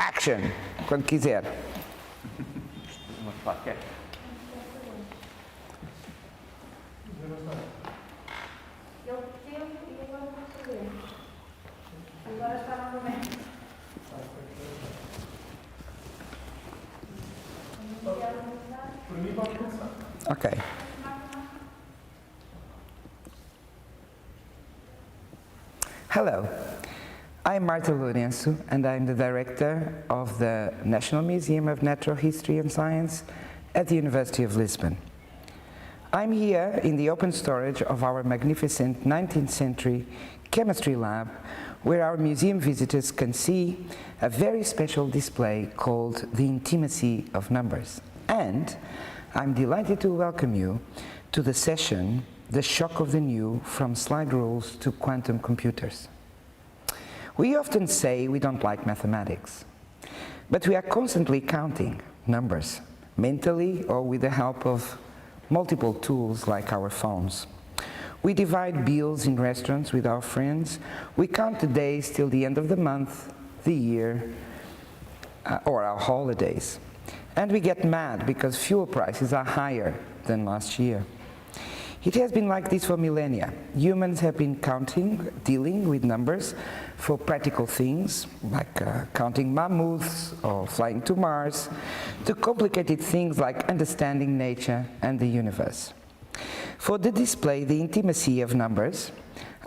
action, quando quiser. Uma placa. Ele teve e agora não sabemos. Agora está novamente. Por mim pode começar. Ok. Hello, I'm Marta Lourenço and I'm the director of the National Museum of Natural History and Science at the University of Lisbon. I'm here in the open storage of our magnificent 19th century chemistry lab, where our museum visitors can see a very special display called The Intimacy of Numbers. And I'm delighted to welcome you to the session, The Shock of the New, from Slide Rules to Quantum Computers. We often say we don't like mathematics, but we are constantly counting numbers, mentally or with the help of multiple tools like our phones. We divide bills in restaurants with our friends. We count the days till the end of the month, the year, or our holidays. And we get mad because fuel prices are higher than last year. It has been like this for millennia. Humans have been counting, dealing with numbers for practical things, like counting mammoths or flying to Mars, to complicated things like understanding nature and the universe. For the display, The Intimacy of Numbers,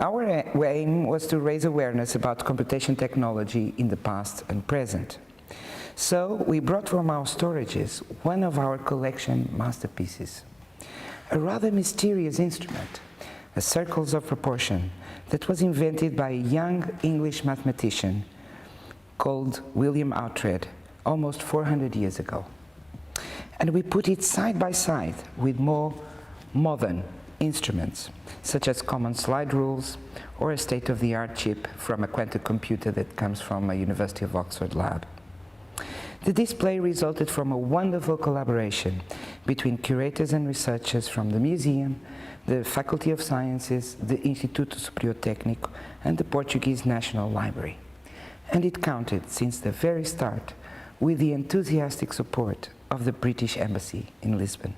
our aim was to raise awareness about computation technology in the past and present. So we brought from our storages one of our collection masterpieces, a rather mysterious instrument, a circles of proportion, that was invented by a young English mathematician called William Oughtred almost 400 years ago. And we put it side by side with more modern instruments, such as common slide rules or a state-of-the-art chip from a quantum computer that comes from a University of Oxford lab. The display resulted from a wonderful collaboration between curators and researchers from the museum, the Faculty of Sciences, the Instituto Superior Técnico, and the Portuguese National Library. And it counted since the very start with the enthusiastic support of the British Embassy in Lisbon.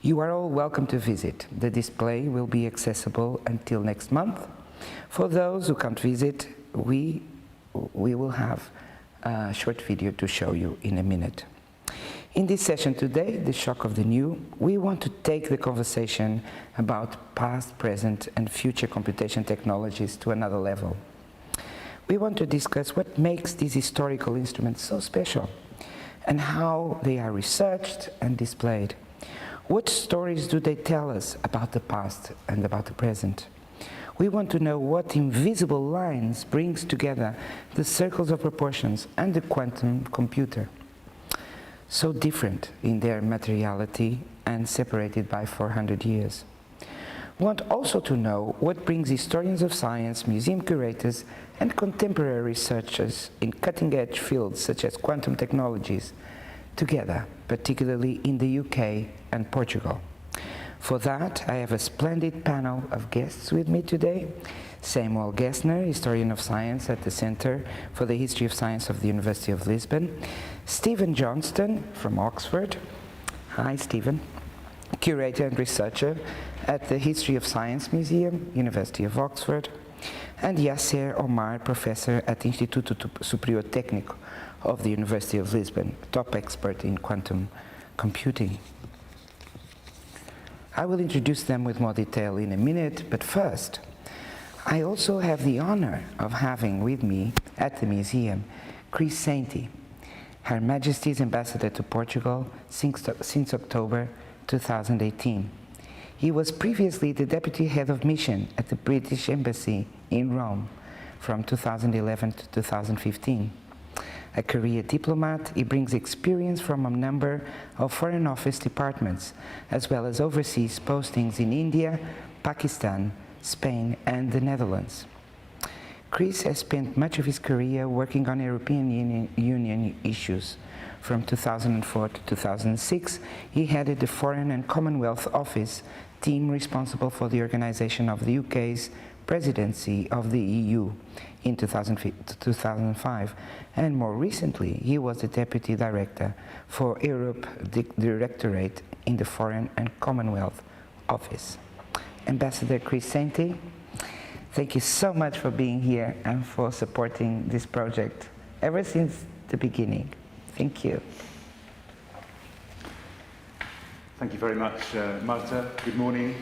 You are all welcome to visit. The display will be accessible until next month. For those who can't visit, we will have a short video to show you in a minute. In this session today, The Shock of the New, we want to take the conversation about past, present, and future computation technologies to another level. We want to discuss what makes these historical instruments so special and how they are researched and displayed. What stories do they tell us about the past and about the present? We want to know what invisible lines brings together the circles of proportions and the quantum computer, so different in their materiality and separated by 400 years. We want also to know what brings historians of science, museum curators, and contemporary researchers in cutting-edge fields such as quantum technologies together, particularly in the UK and Portugal. For that, I have a splendid panel of guests with me today. Samuel Gessner, historian of science at the Center for the History of Science of the University of Lisbon. Stephen Johnston from Oxford. Hi, Stephen. Curator and researcher at the History of Science Museum, University of Oxford. And Yasser Omar, professor at the Instituto Superior Técnico of the University of Lisbon, top expert in quantum computing. I will introduce them with more detail in a minute, but first, I also have the honor of having with me at the museum Chris Sainty, Her Majesty's Ambassador to Portugal since October 2018. He was previously the Deputy Head of Mission at the British Embassy in Rome from 2011 to 2015. A career diplomat, he brings experience from a number of Foreign Office departments, as well as overseas postings in India, Pakistan, Spain, and the Netherlands. Chris has spent much of his career working on European Union issues. From 2004 to 2006, he headed the Foreign and Commonwealth Office, team responsible for the organization of the UK's presidency of the EU in 2005, and more recently he was the Deputy Director for Europe Directorate in the Foreign and Commonwealth Office. Ambassador Crescenti, thank you so much for being here and for supporting this project ever since the beginning. Thank you. Thank you very much, Marta. Good morning.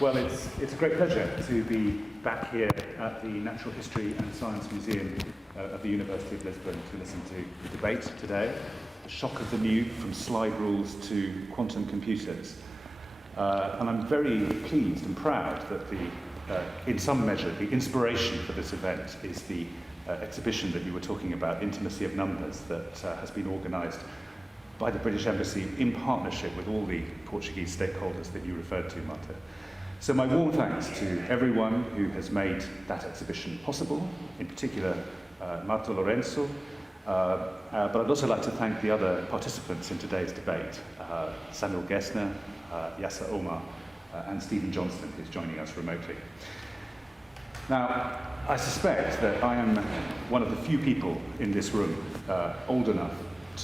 Well, it's a great pleasure to be back here at the Natural History and Science Museum of the University of Lisbon to listen to the debate today, the shock of the new, from slide rules to quantum computers. And I'm very pleased and proud that in some measure, the inspiration for this event is the exhibition that you were talking about, Intimacy of Numbers, that has been organised by the British Embassy in partnership with all the Portuguese stakeholders that you referred to, Marta. So my warm thanks to everyone who has made that exhibition possible, in particular Marta Lourenço, but I'd also like to thank the other participants in today's debate, Samuel Gessner, Yasser Omar, and Stephen Johnston, who's joining us remotely. Now, I suspect that I am one of the few people in this room old enough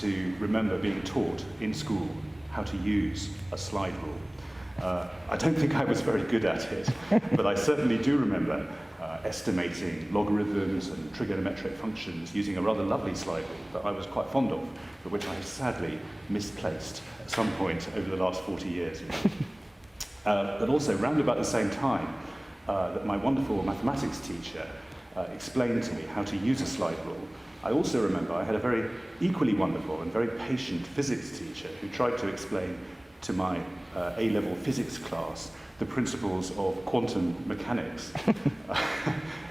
to remember being taught in school how to use a slide rule. I don't think I was very good at it, but I certainly do remember estimating logarithms and trigonometric functions using a rather lovely slide rule that I was quite fond of, but which I have sadly misplaced at some point over the last 40 years. But also, round about the same time that my wonderful mathematics teacher explained to me how to use a slide rule, I also remember I had a very equally wonderful and very patient physics teacher who tried to explain to my A-level physics class the principles of quantum mechanics.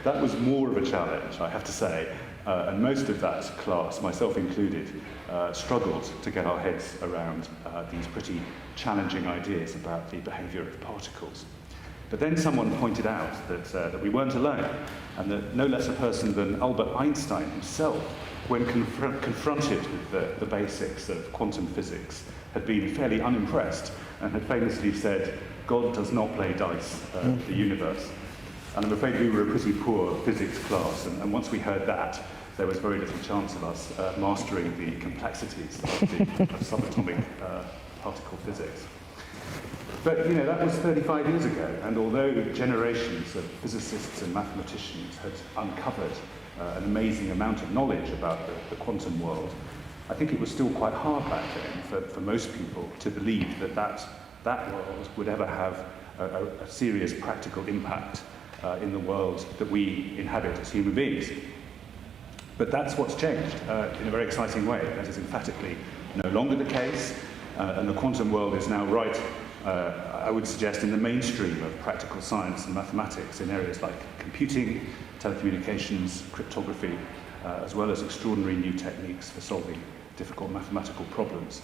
That was more of a challenge, I have to say, and most of that class, myself included, struggled to get our heads around these pretty challenging ideas about the behaviour of particles. But then someone pointed out that we weren't alone, and that no less a person than Albert Einstein himself, when confronted with the basics of quantum physics, had been fairly unimpressed and had famously said, "God does not play dice with the universe." And I'm afraid we were a pretty poor physics class, and once we heard that, there was very little chance of us mastering the complexities of subatomic particle physics. But, you know, that was 35 years ago, and although generations of physicists and mathematicians had uncovered an amazing amount of knowledge about the quantum world, I think it was still quite hard back then for most people to believe that world would ever have a serious practical impact in the world that we inhabit as human beings. But that's what's changed in a very exciting way. That is emphatically no longer the case, and the quantum world is now right, I would suggest, in the mainstream of practical science and mathematics in areas like computing, telecommunications, cryptography, as well as extraordinary new techniques for solving difficult mathematical problems.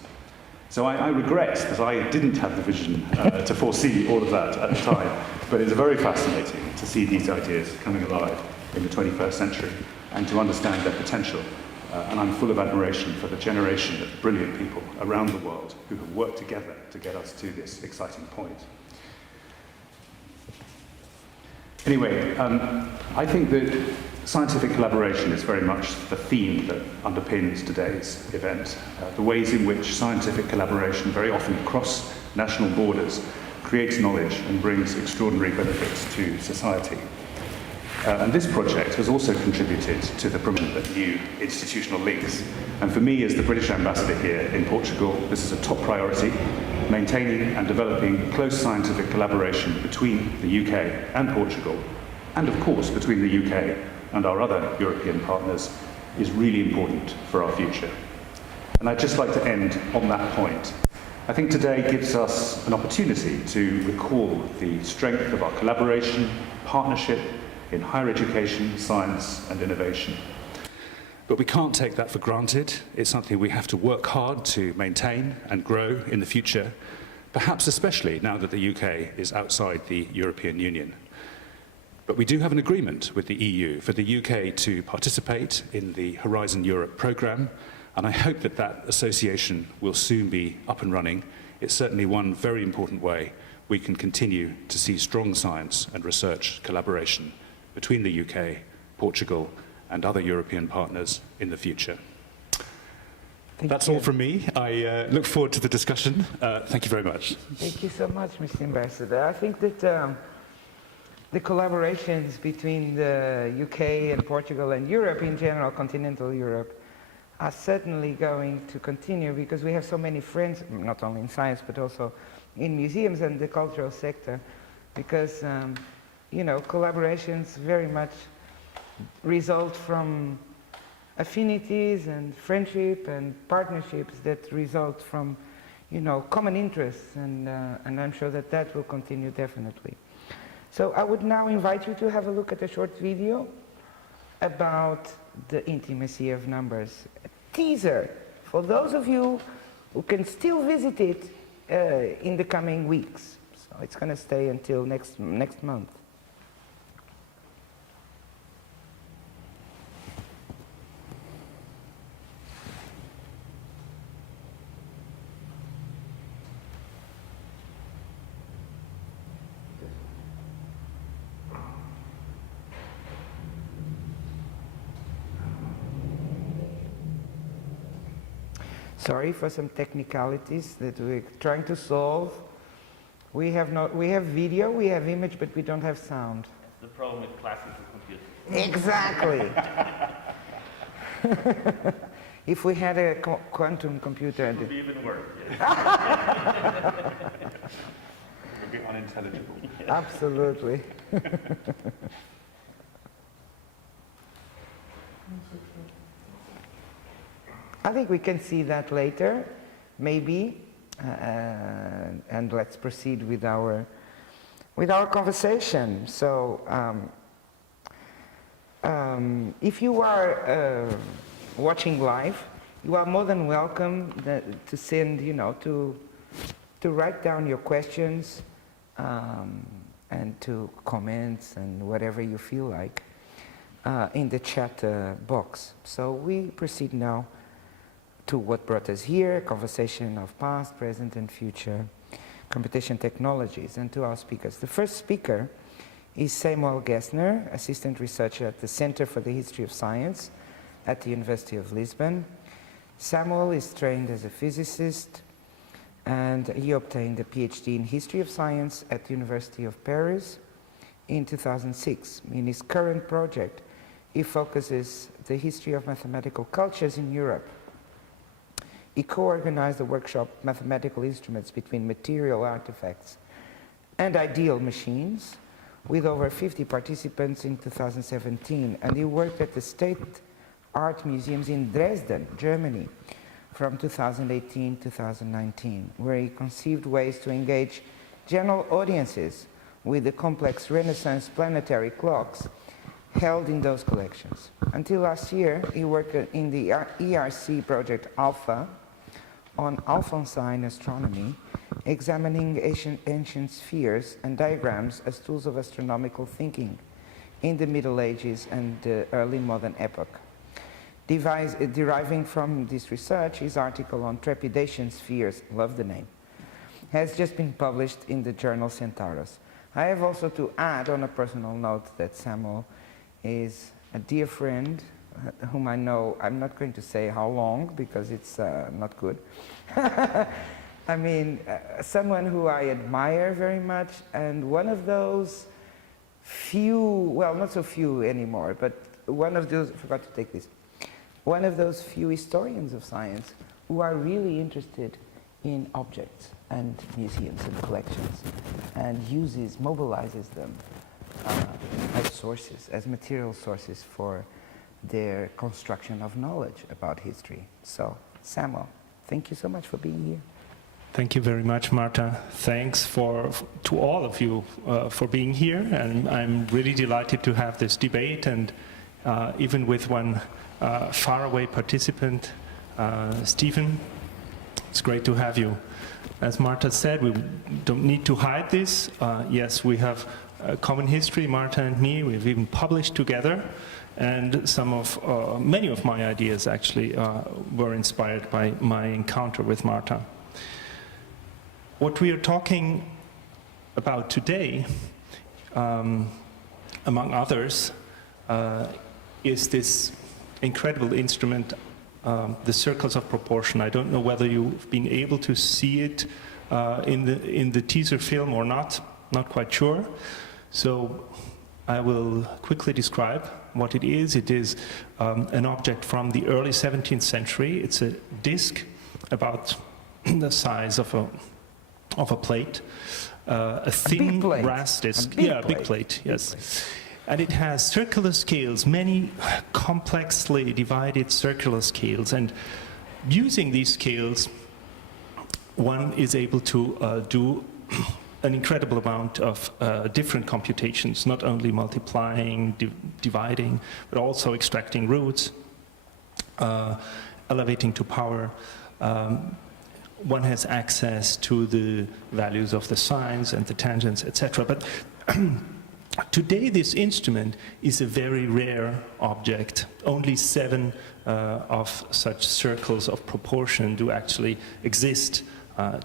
So I regret that I didn't have the vision to foresee all of that at the time, but it's very fascinating to see these ideas coming alive in the 21st century and to understand their potential. And I'm full of admiration for the generation of brilliant people around the world who have worked together to get us to this exciting point. Anyway, I think that scientific collaboration is very much the theme that underpins today's event. The ways in which scientific collaboration, very often across national borders, creates knowledge and brings extraordinary benefits to society. And this project has also contributed to the promotion of new institutional links. And for me, as the British ambassador here in Portugal, this is a top priority, maintaining and developing close scientific collaboration between the UK and Portugal, and of course between the UK and our other European partners, is really important for our future. And I'd just like to end on that point. I think today gives us an opportunity to recall the strength of our collaboration, partnership in higher education, science and innovation. But we can't take that for granted. It's something we have to work hard to maintain and grow in the future, perhaps especially now that the UK is outside the European Union. But we do have an agreement with the EU for the UK to participate in the Horizon Europe programme, and I hope that that association will soon be up and running. It's certainly one very important way we can continue to see strong science and research collaboration between the UK, Portugal, and other European partners in the future. That's all from me. I look forward to the discussion. Thank you very much. Thank you so much, Mr. Ambassador. I think that the collaborations between the UK and Portugal and Europe in general, continental Europe, are certainly going to continue because we have so many friends, not only in science, but also in museums and the cultural sector, because, you know, collaborations very much result from affinities and friendship and partnerships that result from, you know, common interests, and I'm sure that that will continue definitely. So I would now invite you to have a look at a short video about the intimacy of numbers. A teaser for those of you who can still visit it in the coming weeks. So it's going to stay until next month. Sorry for some technicalities that we're trying to solve. We have video, we have image, but we don't have sound. That's the problem with classical computers. Exactly. If we had a quantum computer, It would be even worse. Yes. It would be unintelligible. Absolutely. I think we can see that later, maybe, and let's proceed with our conversation. So, if you are watching live, you are more than welcome to send, you know, to write down your questions and to comments and whatever you feel like in the chat box. So we proceed now to what brought us here, a conversation of past, present, and future computation technologies, and to our speakers. The first speaker is Samuel Gessner, assistant researcher at the Center for the History of Science at the University of Lisbon. Samuel is trained as a physicist, and he obtained a PhD in History of Science at the University of Paris in 2006. In his current project, he focuses the history of mathematical cultures in Europe. He co-organized the workshop Mathematical Instruments Between Material Artifacts and Ideal Machines with over 50 participants in 2017, and he worked at the State Art Museums in Dresden, Germany from 2018 to 2019, where he conceived ways to engage general audiences with the complex Renaissance planetary clocks held in those collections. Until last year, he worked in the ERC project Alpha on Alphonsine astronomy, examining ancient spheres and diagrams as tools of astronomical thinking in the Middle Ages and the early modern epoch. Deriving from this research, his article on trepidation spheres, love the name, has just been published in the journal Centauros. I have also to add on a personal note that Samuel is a dear friend whom I know, I'm not going to say how long because it's not good. I mean, someone who I admire very much, and one of those few, well, not so few anymore, but one of those, I forgot to take this, one of those few historians of science who are really interested in objects and museums and collections, and mobilizes them as sources, as material sources for their construction of knowledge about history. So, Samuel, thank you so much for being here. Thank you very much, Marta. Thanks to all of you for being here, and I'm really delighted to have this debate, and even with one faraway participant, Stephen. It's great to have you. As Marta said, we don't need to hide this. Yes, we have a common history, Marta and me. We've even published together. And many of my ideas actually were inspired by my encounter with Marta. What we are talking about today, among others, is this incredible instrument, the circles of proportion. I don't know whether you've been able to see it in the teaser film or not quite sure. So I will quickly describe what it is. It is an object from the early 17th century. It's a disc about the size of a plate, a thin brass disc. A big plate, yes. And it has circular scales, many complexly divided circular scales. And using these scales, one is able to do an incredible amount of different computations, not only multiplying, dividing, but also extracting roots, elevating to power. One has access to the values of the sines and the tangents, etc. But today this instrument is a very rare object. Only 7 of such circles of proportion do actually exist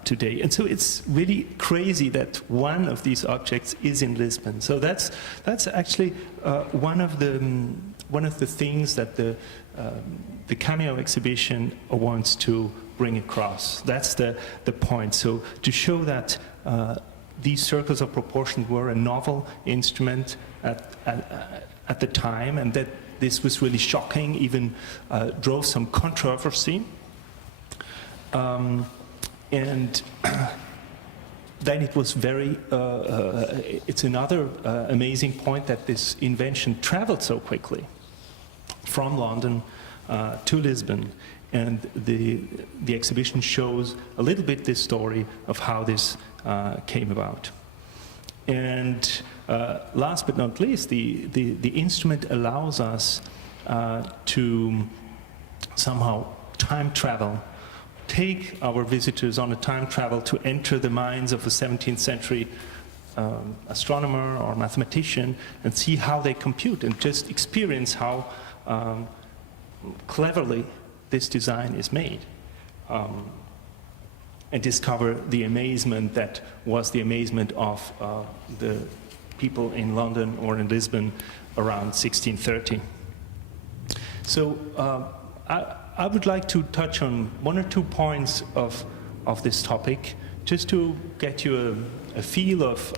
today. And so it's really crazy that one of these objects is in Lisbon. So that's actually one of the things that the Cameo exhibition wants to bring across. That's the point. So to show that these circles of proportion were a novel instrument at the time, and that this was really shocking, even drove some controversy. And then it was very, it's another amazing point that this invention traveled so quickly from London to Lisbon. And the exhibition shows a little bit this story of how this came about. And last but not least, the instrument allows us to somehow time travel, take our visitors on a time travel to enter the minds of a 17th century astronomer or mathematician and see how they compute and just experience how cleverly this design is made, and discover the amazement that was the amazement of the people in London or in Lisbon around 1630. So I would like to touch on 1 or 2 points of this topic, just to get you a feel of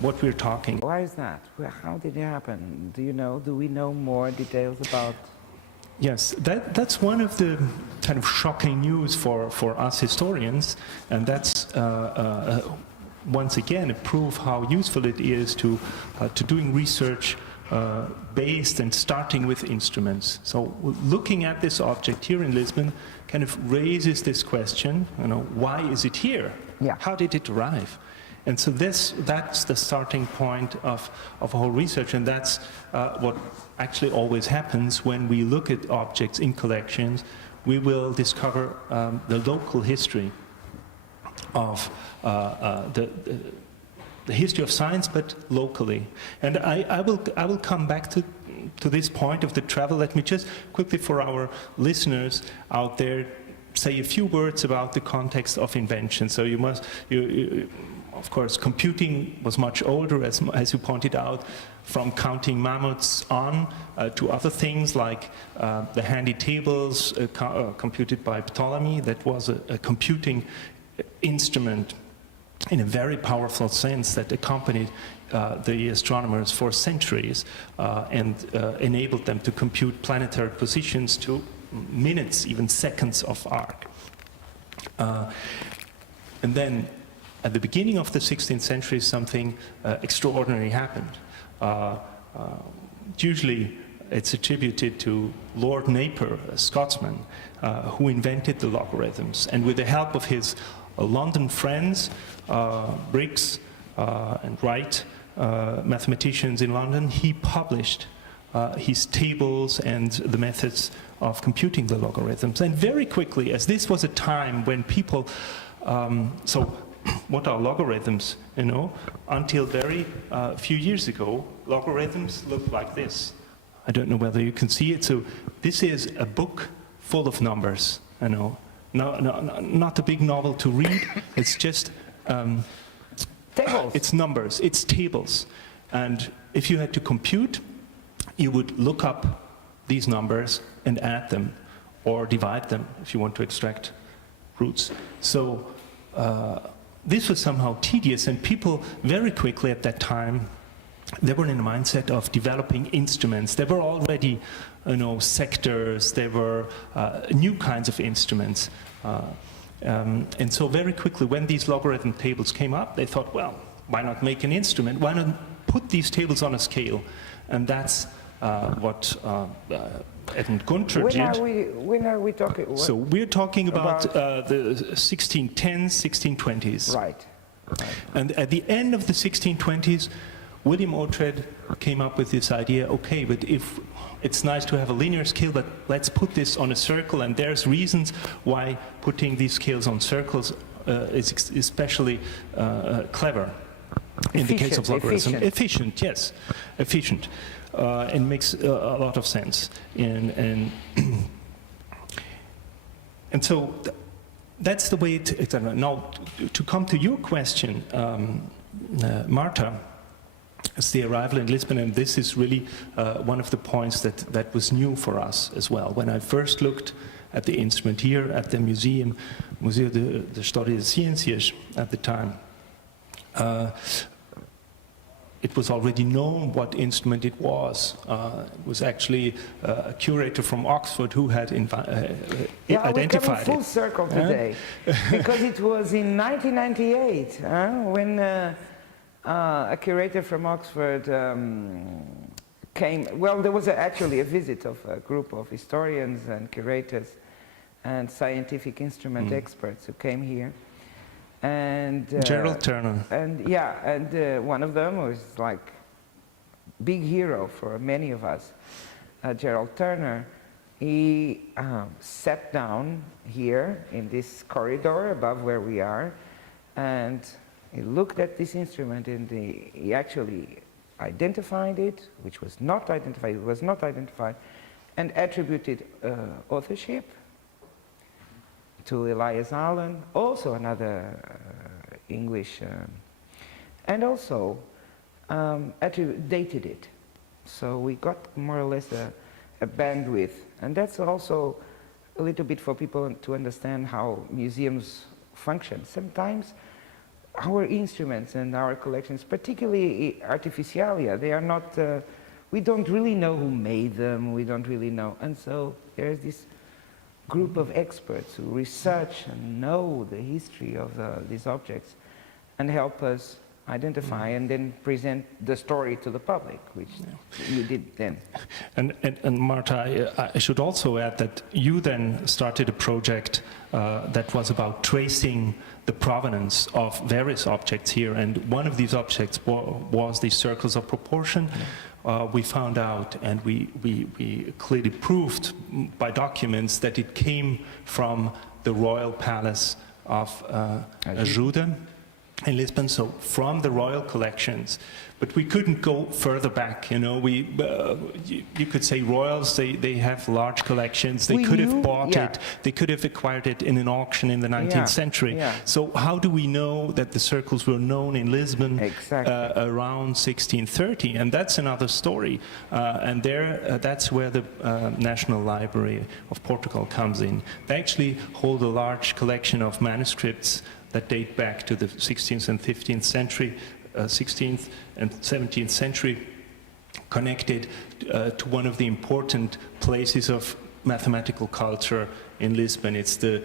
what we're talking. Why is that? How did it happen? Do you know? Do we know more details about? Yes, that's one of the kind of shocking news for us historians, and that's once again a proof how useful it is to doing research based and starting with instruments. So looking at this object here in Lisbon kind of raises this question, why is it here? Yeah. How did it arrive? And so that's the starting point of our research, and that's what actually always happens when we look at objects in collections. We will discover the local history of the history of science, but locally. And I will come back to this point of the travel. Let me just quickly, for our listeners out there, say a few words about the context of invention. So of course, computing was much older, as you pointed out, from counting mammoths on to other things like the handy tables computed by Ptolemy. That was a computing instrument in a very powerful sense that accompanied the astronomers for centuries and enabled them to compute planetary positions to minutes, even seconds of arc. And then at the beginning of the 16th century, something extraordinary happened. Usually it's attributed to Lord Napier, a Scotsman, who invented the logarithms. And with the help of his London friends, Briggs and Wright, mathematicians in London, he published his tables and the methods of computing the logarithms. And very quickly, as this was a time when people, so what are logarithms? Until very few years ago, logarithms looked like this. I don't know whether you can see it. So this is a book full of numbers. Not a big novel to read. It's just Tell Tables. It's numbers, it's tables. And if you had to compute, you would look up these numbers and add them, or divide them if you want to extract roots. So this was somehow tedious, and people very quickly at that time, they were in the mindset of developing instruments. There were already, sectors, there were new kinds of instruments. And so very quickly, when these logarithm tables came up, they thought, well, why not make an instrument? Why not put these tables on a scale? And that's what Edmund Gunther did. When are we talking? So we're talking about the 1610s, 1620s. Right. And at the end of the 1620s, William Oughtred came up with this idea, okay, but if it's nice to have a linear scale, but let's put this on a circle, and there's reasons why putting these scales on circles is especially clever in the case of logarithm. Efficient, yes, efficient. And makes a lot of sense. And so that's the way it's done. Now, to come to your question, Marta, as the arrival in Lisbon, and this is really one of the points that was new for us as well. When I first looked at the instrument here at the museum, Museu de História Ciência at the time, it was already known what instrument it was. It was actually a curator from Oxford who had identified we're coming full it. circle today, because it was in 1998 when a curator from Oxford came. Well, there was actually a visit of a group of historians and curators and scientific instrument experts who came here. And Gerald Turner. And one of them was like big hero for many of us, Gerald Turner. He sat down here in this corridor above where we are, and he looked at this instrument, and he actually identified it, which was not identified. It was not identified, and attributed authorship to Elias Allen, also another English, and also dated it. So we got more or less a bandwidth, and that's also a little bit for people to understand how museums function. Sometimes our instruments and our collections, particularly artificialia, they are not, we don't really know who made them, we don't really know, and so there's this group of experts who research and know the history of these objects and help us identify and then present the story to the public, which you did then. And Marta, I should also add that you then started a project that was about tracing the provenance of various objects here, and one of these objects was the circles of proportion. We found out, and we clearly proved by documents, that it came from the royal palace of Ajuda in Lisbon, so from the royal collections. But we couldn't go further back, you could say royals, they have large collections, they could have bought it, they could have acquired it in an auction in the 19th century. So how do we know that the circles were known in Lisbon around 1630? And that's another story. And that's where the National Library of Portugal comes in. They actually hold a large collection of manuscripts that date back to the 16th and 15th century, 16th and 17th century, connected to one of the important places of mathematical culture in Lisbon. It's the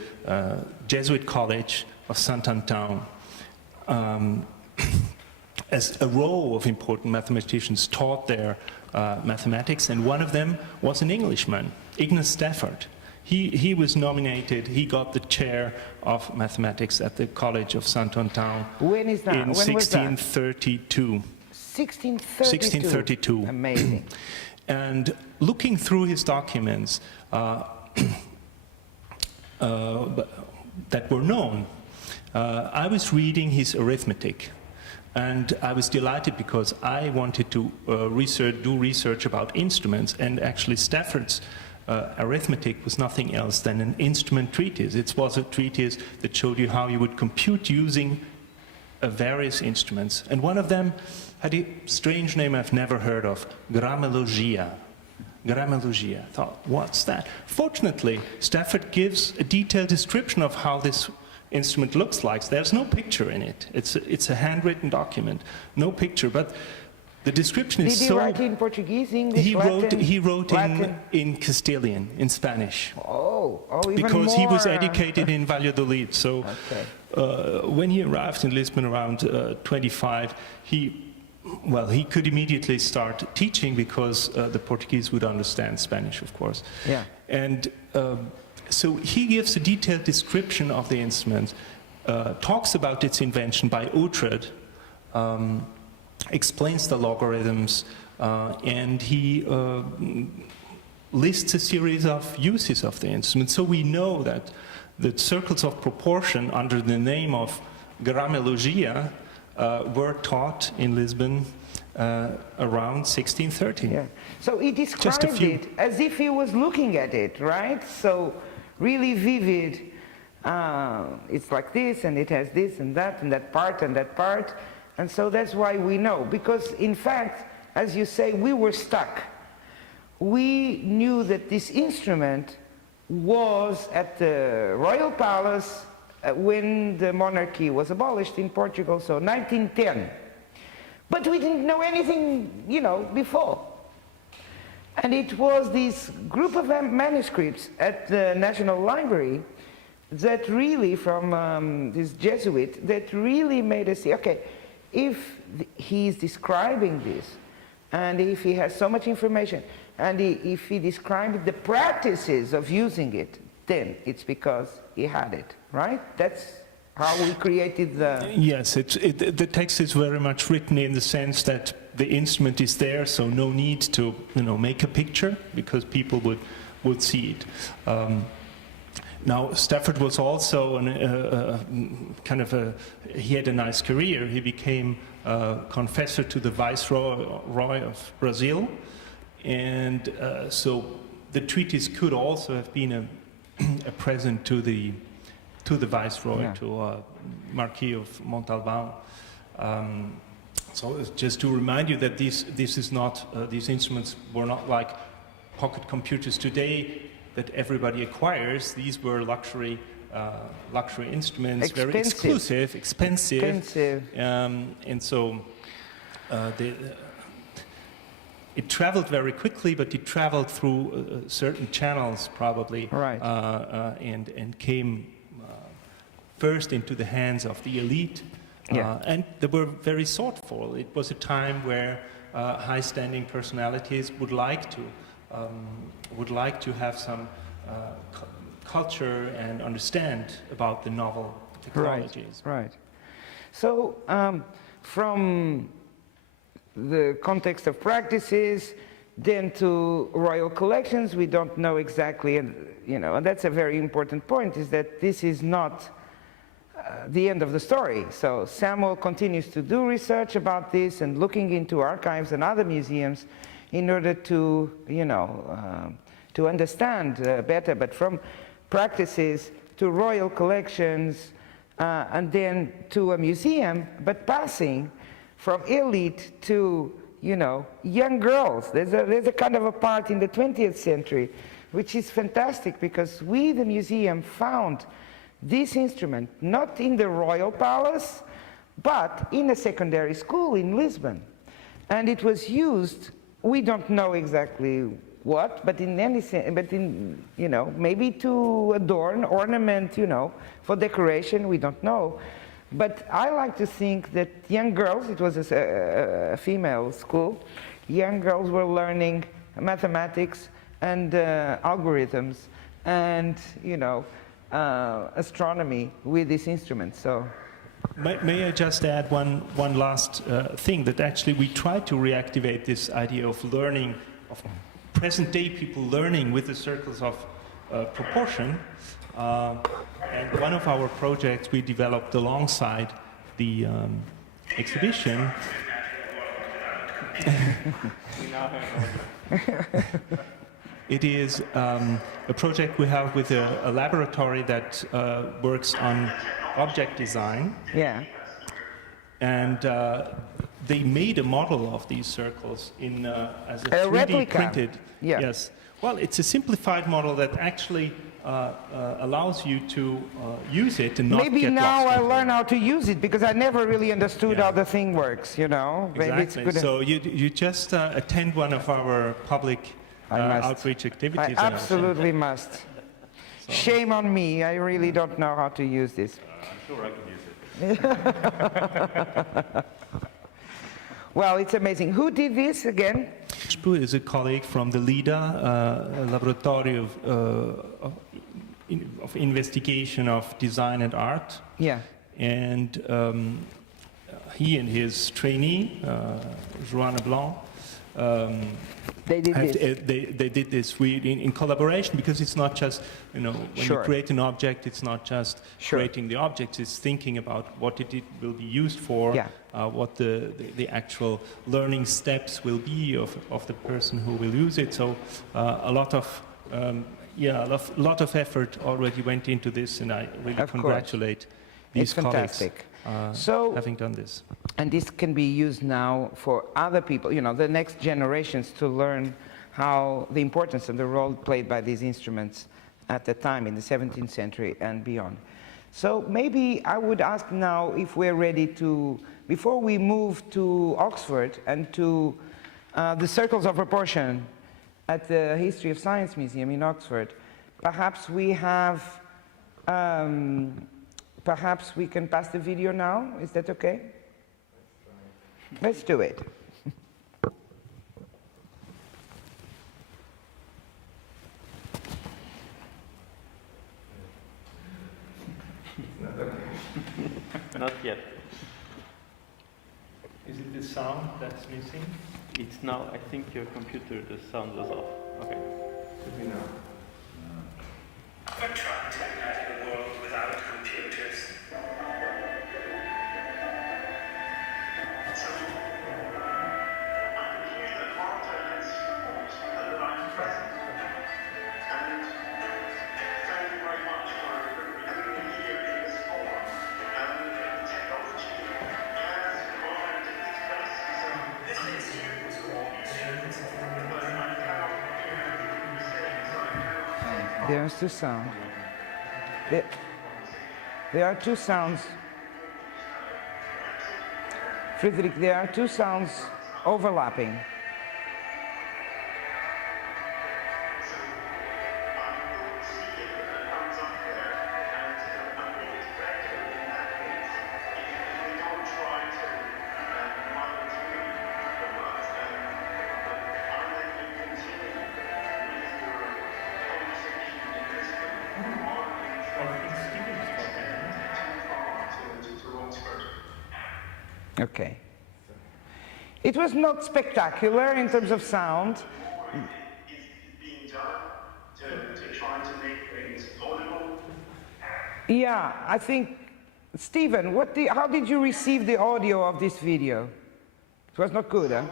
Jesuit College of Sant Antão. As a row of important mathematicians taught there mathematics, and one of them was an Englishman, Ignaz Stafford. He was nominated, he got the chair of mathematics at the College of Sant Antão when is that? in 1632. 1632. Amazing. And looking through his documents that were known, I was reading his arithmetic. And I was delighted because I wanted to do research about instruments, and actually Stafford's arithmetic was nothing else than an instrument treatise. It was a treatise that showed you how you would compute using various instruments, and one of them had a strange name I've never heard of, grammologia. Grammologia. I thought, what's that? Fortunately, Stafford gives a detailed description of how this instrument looks like. There's no picture in it. It's a handwritten document, no picture, but the description is so... Did he write in Portuguese, English, Latin? He wrote Latin? in Castilian, in Spanish. Oh, even because more. he was educated in Valladolid. So when he arrived in Lisbon around 25, he could immediately start teaching because the Portuguese would understand Spanish, of course. Yeah. And so he gives a detailed description of the instrument, talks about its invention by Uhtred, explains the logarithms, and he lists a series of uses of the instrument. So we know that the circles of proportion under the name of grammologia were taught in Lisbon around 1630. Yeah. So he described it as if he was looking at it, right? So really vivid. It's like this, and it has this and that part and that part. And so that's why we know. Because in fact, as you say, we were stuck. We knew that this instrument was at the Royal Palace when the monarchy was abolished in Portugal, so 1910. But we didn't know anything, before. And it was this group of manuscripts at the National Library that really, from this Jesuit, that really made us see, okay, if he's describing this, and if he has so much information, and if he described the practices of using it, then it's because he had it, right? That's how we created the... Yes, the text is very much written in the sense that the instrument is there, so no need to make a picture, because people would see it. Now, Stafford was also he had a nice career. He became confessor to the Viceroy of Brazil, and so the treatise could also have been a present to the Viceroy, to Marquis of Montalbán. So just to remind you that this is not these instruments were not like pocket computers today that everybody acquires. These were luxury instruments, very exclusive, expensive. And so it traveled very quickly, but it traveled through certain channels probably, right. And came first into the hands of the elite. And they were very sought for. It was a time where high-standing personalities would like to have some culture and understand about the novel technologies. Right. So from the context of practices, then to royal collections, we don't know exactly, and that's a very important point, is that this is not the end of the story. So Samuel continues to do research about this and looking into archives and other museums in order to, to understand better, but from practices to royal collections and then to a museum, but passing from elite to, young girls. There's a kind of a part in the 20th century which is fantastic, because we, the museum, found this instrument not in the Royal Palace, but in a secondary school in Lisbon. And it was used, we don't know exactly what, but maybe to adorn, ornament, for decoration, we don't know. But I like to think that young girls, it was a female school, young girls were learning mathematics and algorithms and, astronomy with this instrument. So, may I just add one last thing, that actually we tried to reactivate this idea of learning, of present-day people learning with the circles of proportion. And one of our projects we developed alongside the exhibition. It is a project we have with a laboratory that works on object design. Yeah. and they made a model of these circles in as a 3D replica. printed. Yeah. Yes. Well, it's a simplified model that actually allows you to use it and not Maybe get now lost. I learn how to use it, because I never really understood Yeah. how the thing works, you know. Maybe it's Exactly. good. So you just attend one of our public I must. outreach I activities. and I'll send absolutely must. Shame on me, I really don't know how to use this. I'm sure I can use it. Well, it's amazing. Who did this again? Spru is a colleague from the LIDA, Laboratory of Investigation of Design and Art. Yeah. And he and his trainee, Joanna Blanc, They did this. they did this in collaboration, because it's not just, you know, when Sure. you create an object, it's not just Sure. creating the object, it's thinking about what it will be used for, Yeah. what the actual learning steps will be of the person who will use it. So a lot of lot of effort already went into this, and I really Of course. congratulate these It's colleagues fantastic. So, having done this. and this can be used now for other people, you know, the next generations, to learn how the importance and the role played by these instruments at the time in the 17th century and beyond. So maybe I would ask now if we're ready to, before we move to Oxford and to the Circles of Proportion at the History of Science Museum in Oxford, perhaps we have, perhaps we can pass the video now. Is that okay? Let's do it. Not yet. Is it the sound that's missing? It's now, I think your computer, the sound was off. Okay. We're trying to imagine a world without computers. So, I can hear that Marta has thought that I'm present. And thank you very much for having me here in this forum. Technology has evolved in these places. This is you to all museums, but I cannot hear you saying so. There's the sound. There are two sounds. Friedrich, there are two sounds overlapping. Okay. It was not spectacular in terms of sound. Is being done to try to make things audible. Yeah, I think, Stephen, how did you receive the audio of this video? It was not good, huh?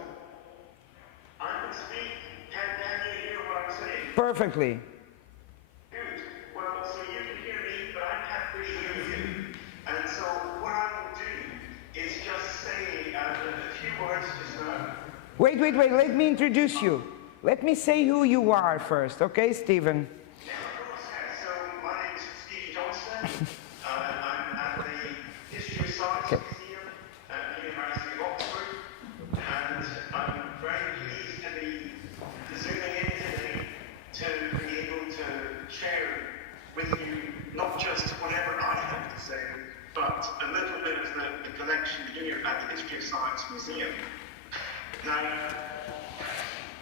I can speak. Can you hear what I'm saying? Perfectly. Good. Well, so you can hear me, but I can't really hear you. And so what I will do is just say a few words just now. Wait, let me introduce you. Let me say who you are first, okay, Stephen? So my name is Steve Johnston. I'm at the History of Science Museum at the University of Oxford. And I'm very pleased to be zooming in today to be able to share with you not just whatever I have to say, but a little bit of the collection here at the History of Science Museum. Now,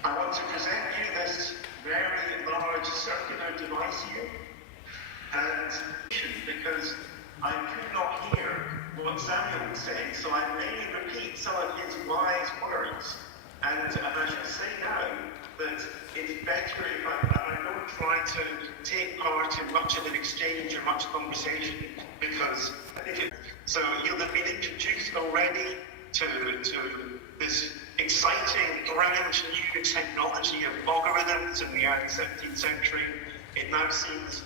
I want to present you this very large circular device here, and because I could not hear what Samuel was saying, so I may repeat some of his wise words. And I should say now that it's better if I don't try to take part in much of an exchange or much conversation, because so you'll have been introduced already to this exciting brand new technology of logarithms in the early 17th century. It now seems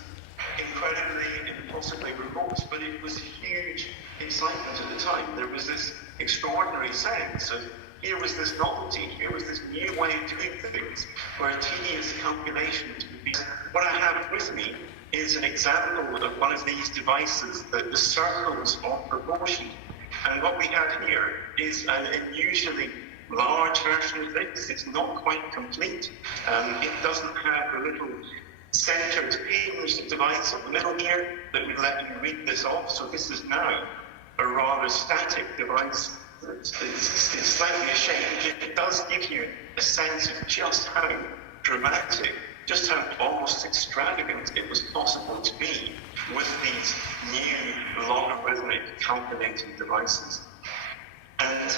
incredibly, impossibly remote, but it was huge excitement at the time. There was this extraordinary sense of here was this novelty, here was this new way of doing things, where tedious calculations would be. What I have with me is an example of one of these devices, the circles of proportion. And what we have here is an unusually large version of this. It's not quite complete. It doesn't have the little centered hinge device in the middle here that would let you read this off. So this is now a rather static device. It's slightly ashamed. It does give you a sense of just how dramatic, just how almost extravagant it was possible to be with these new logarithmic calculating devices. And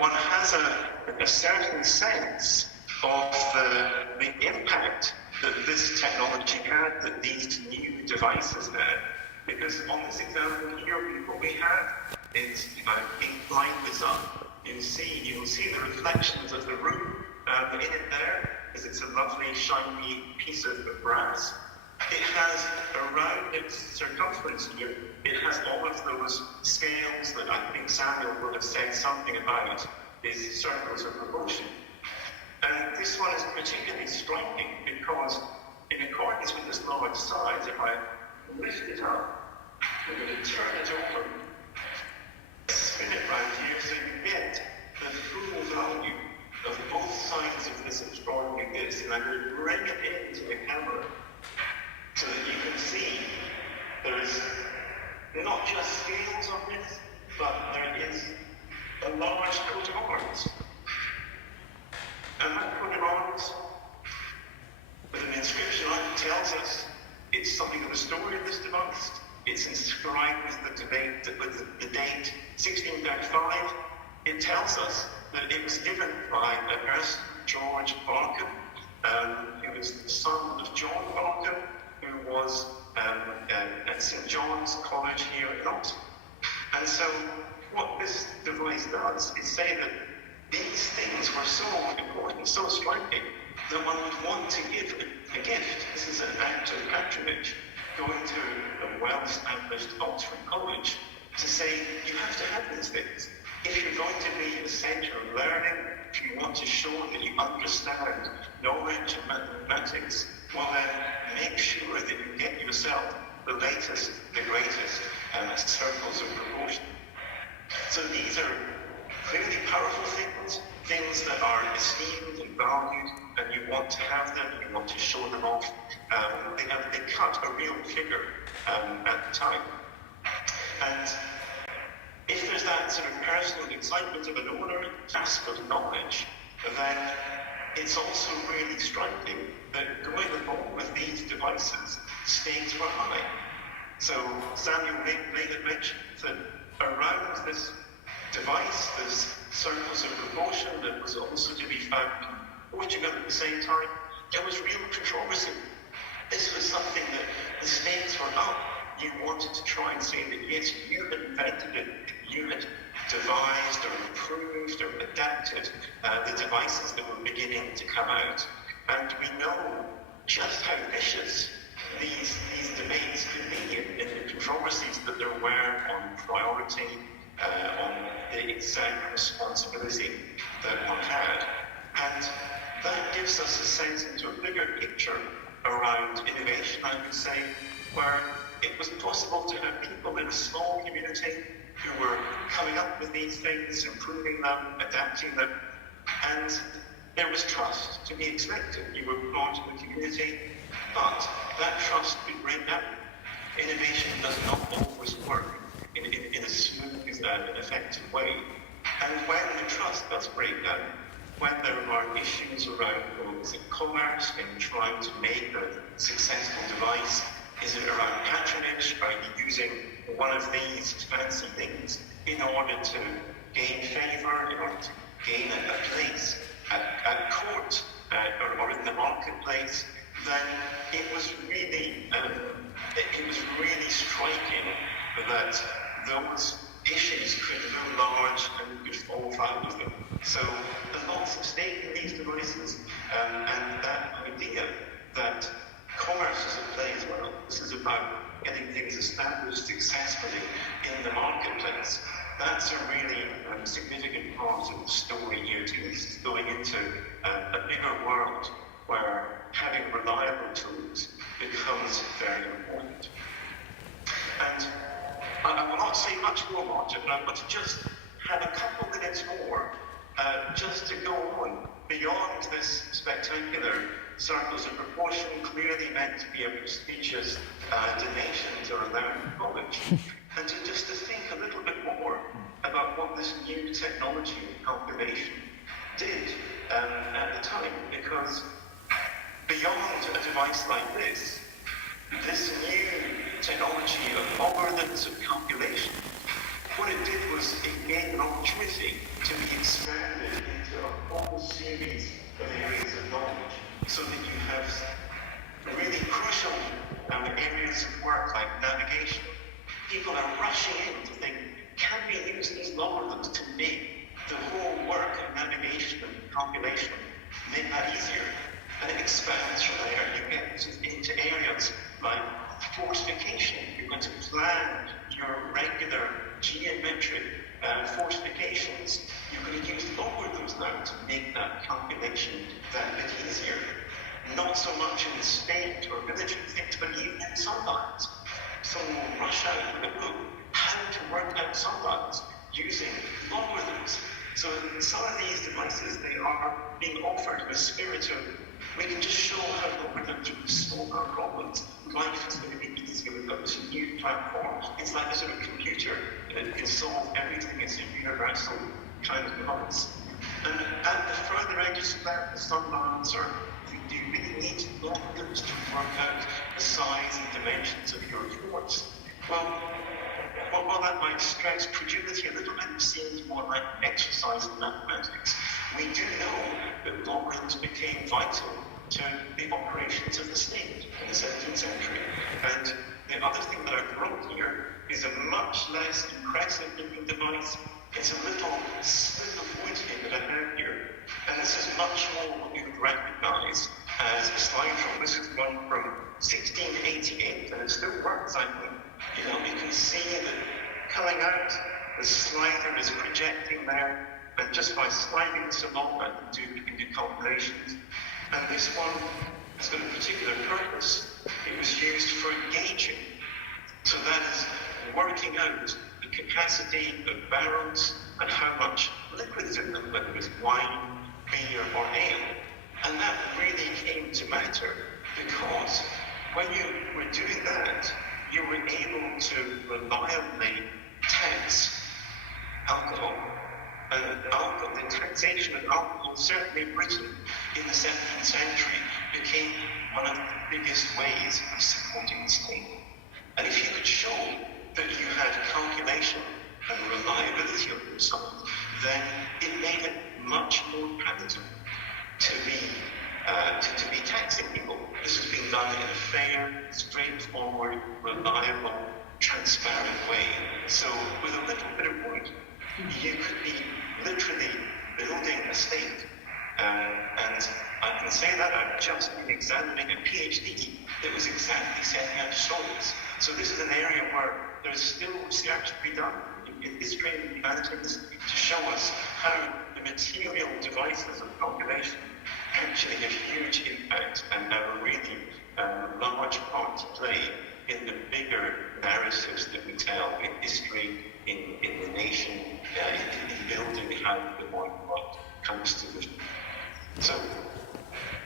one has a certain sense of the impact that this technology had, that these new devices had. Because on this example here, what we have is, if I line this up, you'll see the reflections of the room in it there, because it's a lovely shiny piece of brass. It has around its circumference here, it has all of those scales that I think Samuel would have said something about, these circles of proportion. And this one is particularly striking because, in accordance with this large size, if I lift it up, I'm going to turn it over, spin it round here so you get the full value of both sides of this extraordinary disc. And I'm going to bring it into the camera so that you can see there is not just scales on this, but there is a large coat of arms. And that coat of arms, with an inscription on it, tells us it's something of a story of this device. It's inscribed with the date 1635. It tells us that it was given by a person, George Barkham, who was the son of John Barkham, who was at St. John's College here in Oxford. And so what this device does is say that these things were so important, so striking, that one would want to give a gift. This is an act of patronage, going to a well-established Oxford college to say, you have to have these things. If you're going to be a centre of learning, if you want to show that you understand knowledge and mathematics, well then make sure that you get yourself the latest, the greatest circles of proportion. So these are really powerful things, things that are esteemed and valued, and you want to have them, you want to show them off. They cut a real figure at the time. And if there's that sort of personal excitement of an owner, task of knowledge, then it's also really striking that going along with these devices, stakes were high. So Samuel made a mention that around this device, this circles of proportion that was also to be found in Portugal at the same time, there was real controversy. This was something that the stakes were up. You wanted to try and say that yes, you had invented it, you had devised or improved or adapted the devices that were beginning to come out. And we know just how vicious these debates could be in the controversies that there were on priority, on the exact responsibility that one had. And that gives us a sense into a bigger picture around innovation, I would say, where it was possible to have people in a small community who were coming up with these things, improving them, adapting them, and there was trust to be expected. You were part of the community, but that trust could break down. Innovation does not always work in a smooth and effective way. And when the trust does break down, when there are issues around, is it commerce in trying to make a successful device? Is it around patronage? Are you using one of these fancy things in order to gain favour, in order to gain a place at court or in the marketplace? Then it was really striking that those issues could loom large and could fall foul of them. So there's lots at stake in these devices, and that idea that commerce is at play as well. This is about getting things established successfully in the marketplace. That's a really significant part of the story here too. This is going into a bigger world where having reliable tools becomes very important. And I will not say much more, Martin, but I want to just have a couple minutes more just to go on beyond this spectacular circles of proportion, clearly meant to be a prestigious donation to our learned college, and to think a little bit more about what this new technology of calculation did at the time, because beyond a device like this new technology of algorithms of calculation, what it did was it gave an opportunity to be expanded into a whole series of areas of knowledge, so that you have really crucial areas of work like navigation. People are rushing in to think, can we use these logarithms to make the whole work of navigation and calculation, make that easier? And it expands from there. You get into areas like fortification. You're going to plan your regular geometric fortifications. You're going to use logarithms now to make that calculation that bit easier. Not so much in the state or military things, but even in sundials. Someone will rush out with a book, how to work out sundials using logarithms. So some of these devices, they are being offered with a spirit of, we can just show how logarithms will solve our problems. Life is going to be easier. We've got this new platform. It's like a sort of computer that can solve everything. It's a universal kind of device. And at the further edges of that, the sundials are, do you really need logarithms to work out the size and dimensions of your forts? Well, while that might stretch credulity a little bit, it seems more like exercise in mathematics. We do know that logarithms became vital to the operations of the state in the 17th century. And the other thing that I've brought here is a much less impressive looking device. It's a little slip of wood here that I have here. And this is much more what you would recognize as a slide rule. This is one from 1688, and it still works, I think. You know, you can see that coming out, the slider is projecting there, and just by sliding this along, I can do calculations. And this one has got a particular purpose. It was used for gauging. So that is working out the capacity of barrels and how much liquid is in them, whether it's wine, beer, or ale. And that really came to matter because when you were doing that, you were able to reliably tax alcohol. And the taxation of alcohol, certainly in Britain in the 17th century, became one of the biggest ways of supporting the state. And if you could show that you had calculation and reliability of your side, then it made it much more palatable to be taxing people. This has been done in a fair, straightforward, reliable, transparent way. So with a little bit of wood, you could be literally building a state. And I can say that I've just been examining a PhD that was exactly setting out to show this. So this is an area where there is still research to be done in history and humanities to show us how the material devices of calculation actually have huge impact and have a really large part to play in the bigger narratives that we tell in history, in the nation, in building how the modern world comes to vision. So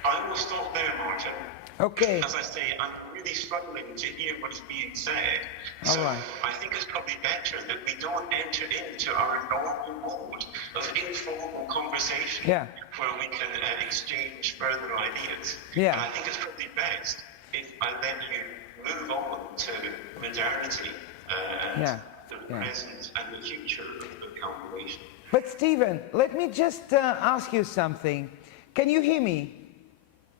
I will stop there, Martin. Okay. As I say, I'm really struggling to hear what is being said. So all right. I think it's probably better that we don't enter into our normal mode of informal conversation where we can exchange further ideas. Yeah. And I think it's probably best if I let you move on to modernity and the present and the future of calculation. But Stephen, let me just ask you something. Can you hear me?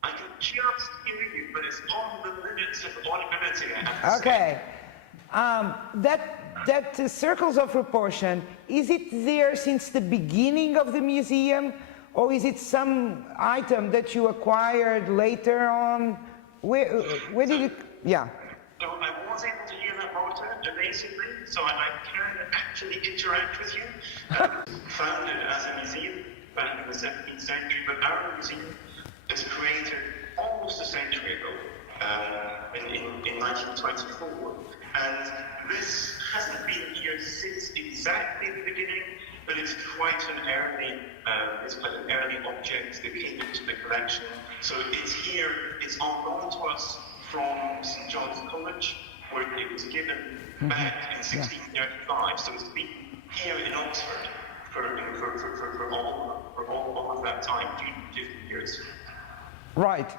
I can just hear you, but it's on the limits of audibility, I have to Okay. That circles of proportion, is it there since the beginning of the museum, or is it some item that you acquired later on? Where did it? Yeah. So I was able to hear that, Martin. basically, so I can actually interact with you. Founded as a museum back in the 17th century, but our museum was created almost a century ago, in 1924. And this hasn't been here since exactly the beginning, but it's quite an early object that came into the collection. So it's here, it's on loan to us from St. John's College, where it was given back in 1635. So it's been here in Oxford for all of that time, 50 years. Right.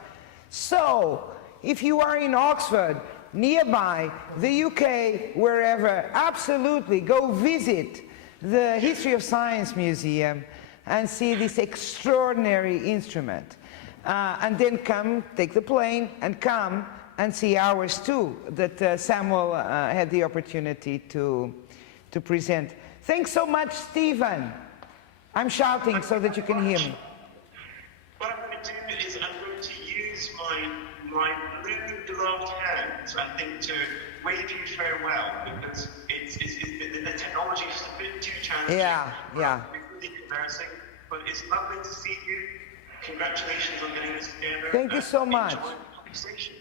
So, if you are in Oxford, nearby, the UK, wherever, absolutely go visit the History of Science Museum and see this extraordinary instrument. And then come, take the plane, and come and see ours too, that Samuel had the opportunity to present. Thanks so much, Stephen. I'm shouting so that you can hear me. What I'm going to do is I'm going to use my blue gloved hands, I think, to wave you farewell, because the technology is a bit too challenging. Yeah. It's really embarrassing, but it's lovely to see you. Congratulations on getting this together. Thank you so much. Enjoy the conversation.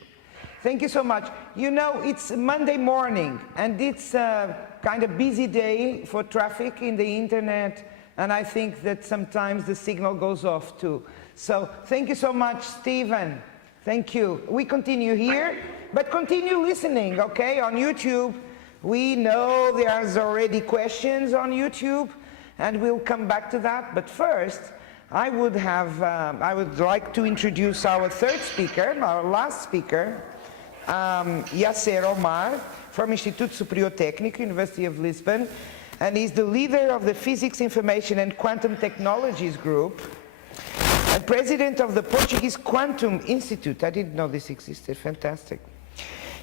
Thank you so much. You know, it's Monday morning, and it's a kind of busy day for traffic in the internet, and I think that sometimes the signal goes off too. So thank you so much, Stephen. Thank you. We continue here, but continue listening, okay, on YouTube. We know there's already questions on YouTube, and we'll come back to that. But first, I would like to introduce our third speaker, our last speaker, Yasser Omar, from Instituto Superior Técnico, University of Lisbon, and he's the leader of the Physics, Information and Quantum Technologies Group, and president of the Portuguese Quantum Institute. I didn't know this existed. Fantastic.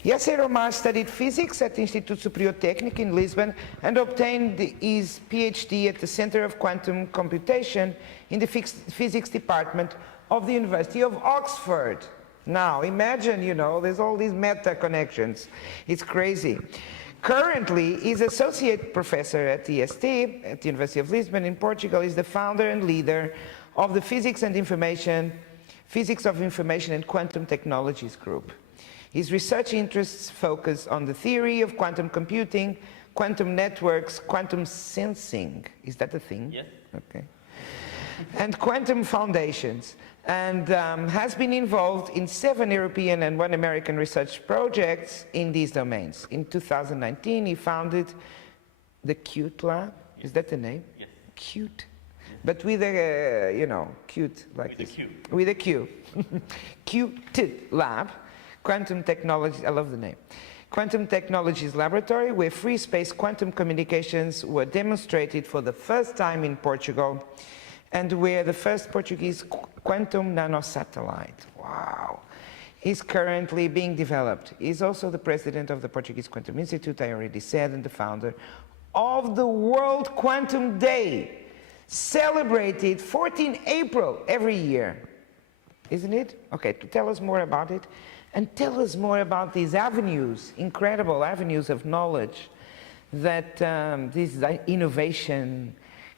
Yasser Omar studied physics at Instituto Superior Técnico in Lisbon and obtained his PhD at the Center of Quantum Computation in the physics department of the University of Oxford. Now, imagine, you know, there's all these meta connections. It's crazy. Currently, he's associate professor at EST, at the University of Lisbon in Portugal. He's the founder and leader of the Physics of Information and Quantum Technologies Group. His research interests focus on the theory of quantum computing, quantum networks, quantum sensing. Is that a thing? Yes. Okay. And quantum foundations, and has been involved in 7 European and 1 American research projects in these domains. In 2019, he founded the QUTE Lab. Is that the name? Yes. QUTE. But with a, you know, cute like With this. a Q. With a Q. QUTE Lab, Quantum Technologies, I love the name. Quantum Technologies Laboratory, where free space quantum communications were demonstrated for the first time in Portugal, and where the first Portuguese quantum nanosatellite, wow, is currently being developed. He's also the president of the Portuguese Quantum Institute, I already said, and the founder of the World Quantum Day, celebrated 14 April every year. Isn't it? Okay, to tell us more about it, and tell us more about these avenues, incredible avenues of knowledge that this innovation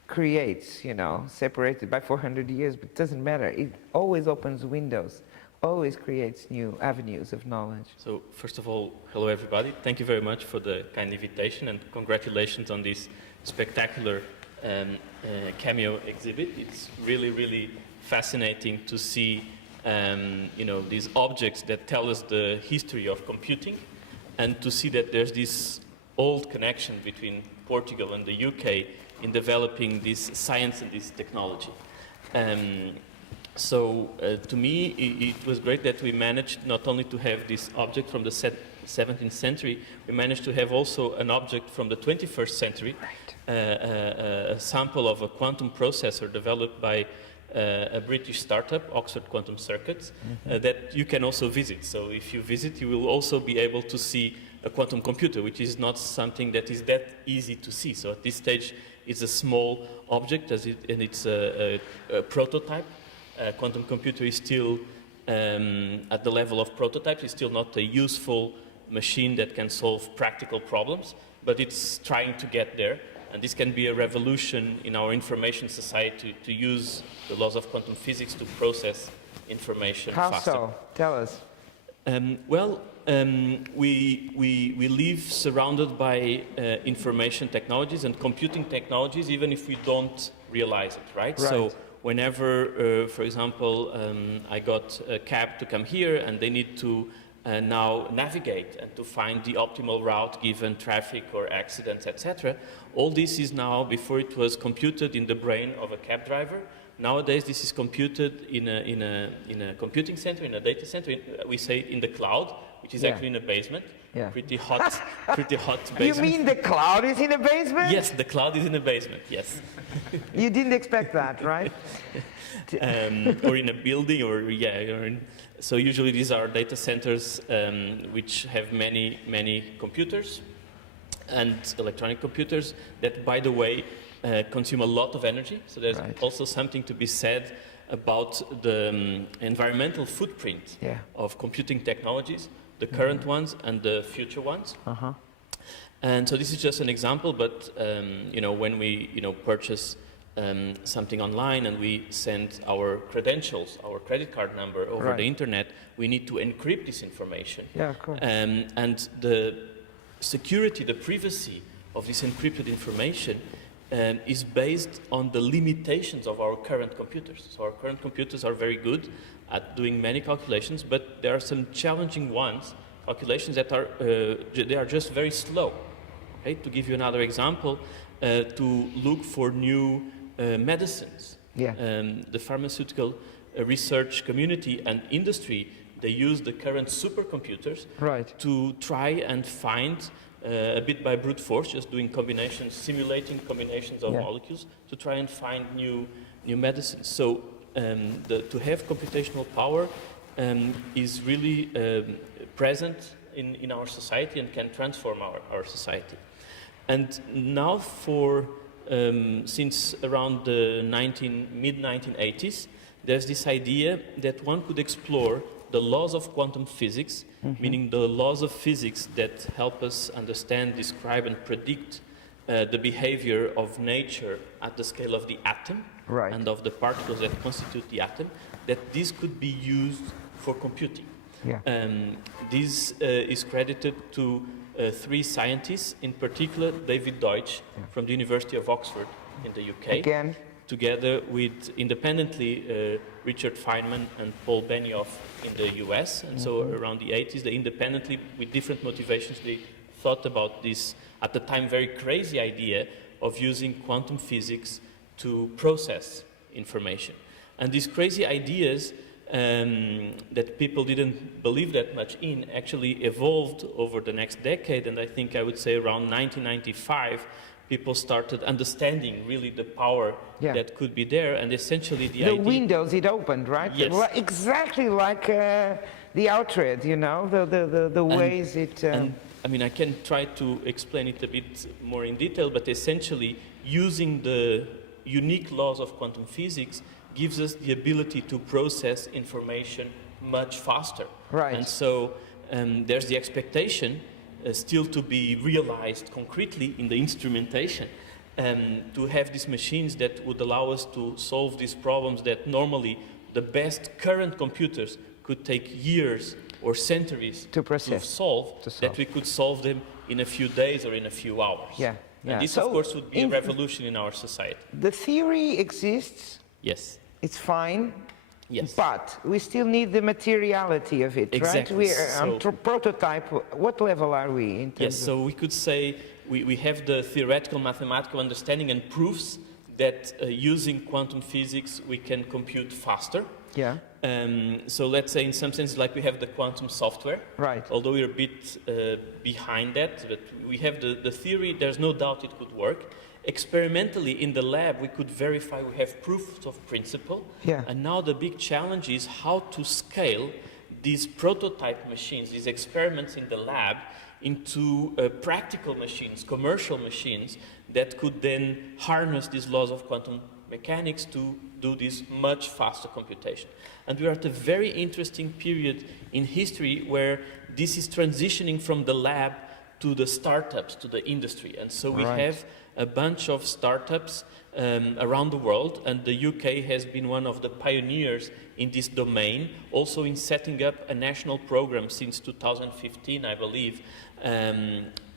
creates, you know, separated by 400 years, but it doesn't matter. It always opens windows, always creates new avenues of knowledge. So, first of all, hello everybody. Thank you very much for the kind invitation, and congratulations on this spectacular cameo exhibit. It's really, really fascinating to see you know, these objects that tell us the history of computing, and to see that there's this old connection between Portugal and the UK in developing this science and this technology. So to me, it was great that we managed not only to have this object from the 17th century, we managed to have also an object from the 21st century, a sample of a quantum processor developed by a British startup, Oxford Quantum Circuits, that you can also visit. So if you visit, you will also be able to see a quantum computer, which is not something that is that easy to see. So at this stage, it's a small object, and it's a prototype. Quantum computer is still at the level of prototype. It's still not a useful machine that can solve practical problems, but it's trying to get there. And this can be a revolution in our information society to use the laws of quantum physics to process information faster. How so? Tell us. We live surrounded by information technologies and computing technologies, even if we don't realize it, right? So whenever, for example, I got a cab to come here and they need to now navigate and to find the optimal route given traffic or accidents, etc. All this is now, before it was computed in the brain of a cab driver. Nowadays, this is computed in a computing center, in a data center. We say in the cloud, which is actually in a basement. Yeah. Pretty hot basement. You mean the cloud is in a basement? Yes, the cloud is in a basement. Yes. You didn't expect that, right? Or in a building, so usually these are data centers which have many computers and electronic computers that, by the way, consume a lot of energy. So there's also something to be said about the environmental footprint of computing technologies, the current ones and the future ones. And so this is just an example, but when we purchase something online and we send our credentials, our credit card number over the internet, we need to encrypt this information. Yeah, of course. And the security, the privacy of this encrypted information is based on the limitations of our current computers. So our current computers are very good at doing many calculations, but there are some challenging calculations that are just very slow. Okay? To give you another example, to look for new medicines. The pharmaceutical research community and industry, they use the current supercomputers to try and find, a bit by brute force, just doing combinations, simulating combinations of molecules to try and find new medicines. So to have computational power is really present in our society and can transform our society. And now since around the mid-1980s, there's this idea that one could explore the laws of quantum physics, meaning the laws of physics that help us understand, describe, and predict the behavior of nature at the scale of the atom and of the particles that constitute the atom, that this could be used for computing. This is credited to three scientists, in particular David Deutsch from the University of Oxford in the UK, together with independently Richard Feynman and Paul Benioff in the US. And so around the 80s, they independently, with different motivations, they thought about this, at the time, very crazy idea of using quantum physics to process information. And these crazy ideas that people didn't believe that much in actually evolved over the next decade, and I would say around 1995 people started understanding really the power that could be there, and essentially the idea... windows it opened, right? Yes. Exactly like the outrage, the ways it... I can try to explain it a bit more in detail, but essentially using the unique laws of quantum physics gives us the ability to process information much faster. And so there's the expectation still to be realized concretely in the instrumentation, to have these machines that would allow us to solve these problems that normally the best current computers could take years or centuries to solve, that we could solve them in a few days or in a few hours. And this, of course, would be a revolution in our society. The theory exists. Yes. It's fine. Yes. But we still need the materiality of it, right? We're on prototype. What level are we in terms so we could say we have the theoretical mathematical understanding and proofs that using quantum physics we can compute faster. So let's say in some sense like we have the quantum software. Although we're a bit behind that, but we have the theory, there's no doubt it could work. Experimentally in the lab we could verify, we have proofs of principle, and now the big challenge is how to scale these prototype machines, these experiments in the lab, into practical machines, commercial machines that could then harness these laws of quantum mechanics to do this much faster computation. And we are at a very interesting period in history where this is transitioning from the lab to the startups, to the industry. And so we have a bunch of startups around the world, and the UK has been one of the pioneers in this domain, also in setting up a national program since 2015, I believe,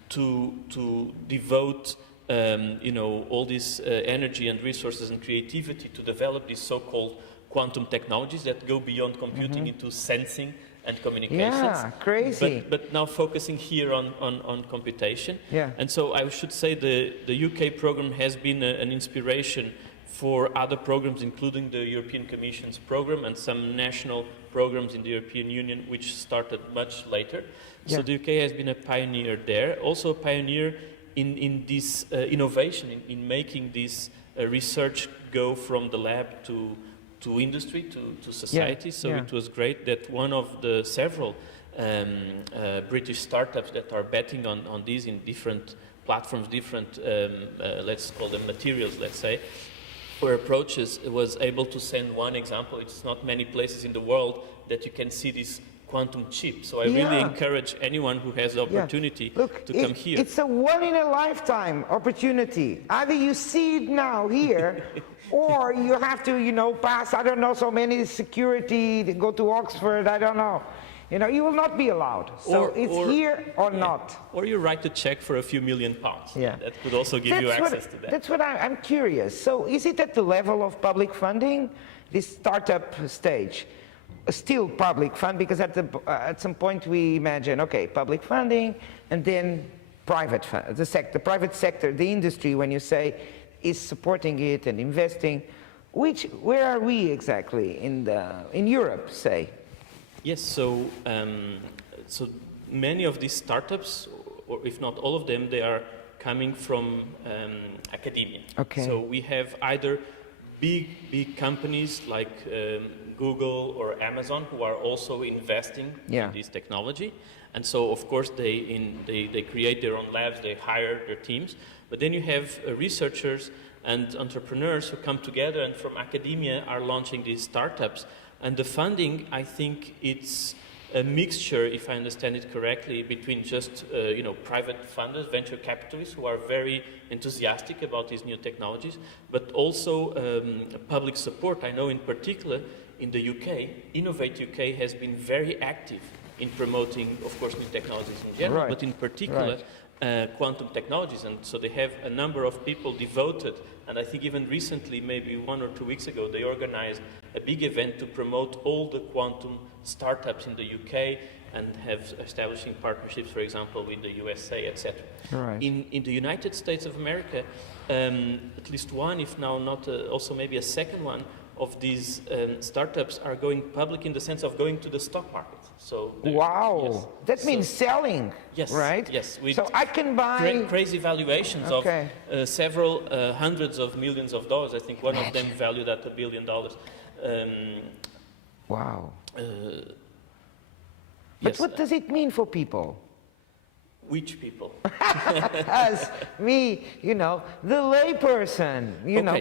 to devote all this energy and resources and creativity to develop these so-called quantum technologies that go beyond computing into sensing and communications. Yeah, crazy. But now focusing here on computation. Yeah. And so I should say the UK program has been an inspiration for other programs, including the European Commission's program and some national programs in the European Union, which started much later. Yeah. So the UK has been a pioneer there, also a pioneer in this innovation, in making this research go from the lab to industry, to society. So it was great that one of the several British startups that are betting on these in different platforms, different, let's call them materials, let's say, or approaches, was able to send one example. It's not many places in the world that you can see this quantum chip. So I really encourage anyone who has the opportunity to come here. It's a one-in-a-lifetime opportunity. Either you see it now here, or you have to, pass, I don't know, so many security, to go to Oxford, I don't know. You will not be allowed. So it's here or not. Or you write a check for a few £1 million. Yeah. That could also give you access to that. That's what I'm curious. So is it at the level of public funding, this startup stage? Still public fund, because at some point we imagine, okay, public funding, and then private fund, the private sector, the industry, when you say, is supporting it and investing. Where are we exactly in Europe, say? Yes, so many of these startups, or if not all of them, they are coming from academia. Okay. So we have either big companies like Google or Amazon who are also investing in this technology. And so, of course, they create their own labs, they hire their teams. But then you have researchers and entrepreneurs who come together and from academia are launching these startups. And the funding, I think it's a mixture, if I understand it correctly, between just private funders, venture capitalists who are very enthusiastic about these new technologies, but also public support. I know in particular in the UK, Innovate UK has been very active in promoting, of course, new technologies in general, but in particular quantum technologies. And so they have a number of people devoted, and I think even recently, maybe 1 or 2 weeks ago, they organized a big event to promote all the quantum startups in the UK and have establishing partnerships, for example, with the USA, etc. Right. In the United States of America, at least one, if now not also maybe a second one, of these startups are going public in the sense of going to the stock market. So wow, that means selling, right? Yes. So I can buy crazy valuations of several hundreds of millions of dollars. I think one of them valued at $1 billion. Wow. But what does it mean for people? Which people? As me, the layperson,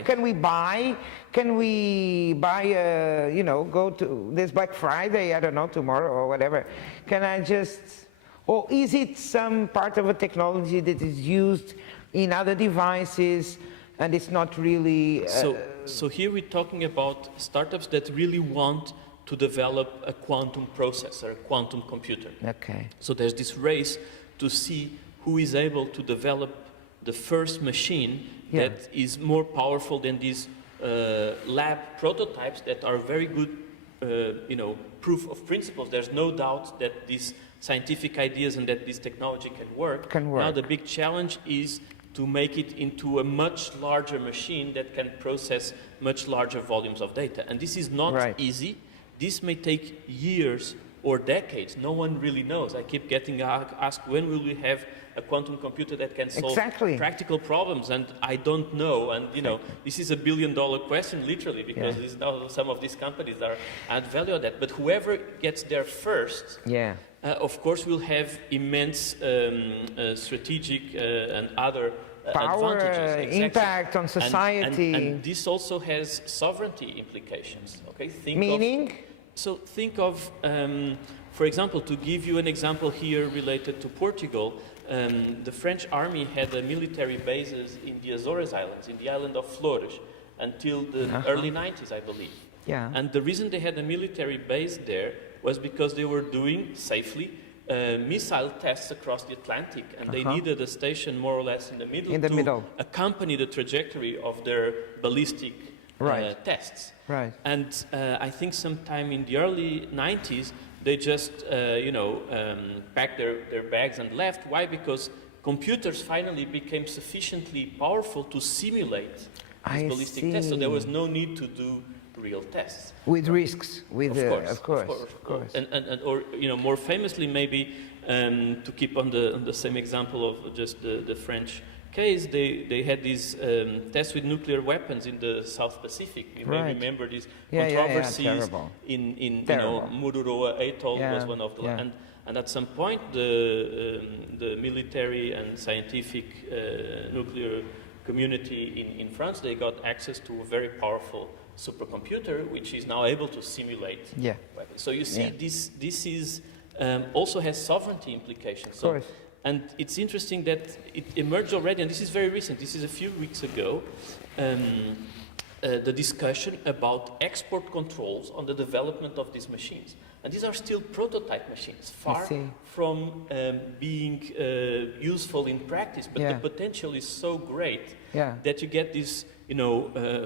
can we buy, go to this Black Friday, I don't know, tomorrow or whatever. Can I just, or is it some part of a technology that is used in other devices and it's not really... So here we're talking about startups that really want to develop a quantum processor, a quantum computer. Okay. So there's this race to see who is able to develop the first machine that is more powerful than these lab prototypes that are very good, proof of principles. There's no doubt that these scientific ideas and that this technology can work. Now the big challenge is to make it into a much larger machine that can process much larger volumes of data. And this is not easy. This may take years or decades. No one really knows. I keep getting asked, when will we have a quantum computer that can solve practical problems? And I don't know. And this is $1 billion question, literally, because this is now some of these companies are add value on that. But whoever gets there first, of course, will have immense strategic and other Power, advantages. Exactly. impact on society. And this also has sovereignty implications. Okay, Meaning? Think of, for example, to give you an example here related to Portugal, the French army had military bases in the Azores Islands, in the island of Flores, until the early 90s, I believe. Yeah. And the reason they had a military base there was because they were doing safely missile tests across the Atlantic, and they needed a station more or less in the middle to accompany the trajectory of their ballistic tests. Right. And I think sometime in the early 90s, they just, packed their bags and left. Why? Because computers finally became sufficiently powerful to simulate these ballistic tests, so there was no need to do real tests. With risks, of course. Or more famously, maybe to keep on the same example of just the French case, they had these tests with nuclear weapons in the South Pacific. You may remember these controversies in Mururoa Atoll was one of the and at some point the military and scientific nuclear community in France, they got access to a very powerful supercomputer, which is now able to simulate weapons. So you see, this is also has sovereignty implications. So, and it's interesting that it emerged already, and this is very recent. This is a few weeks ago. The discussion about export controls on the development of these machines. And these are still prototype machines, far from being useful in practice, but the potential is so great that you get these,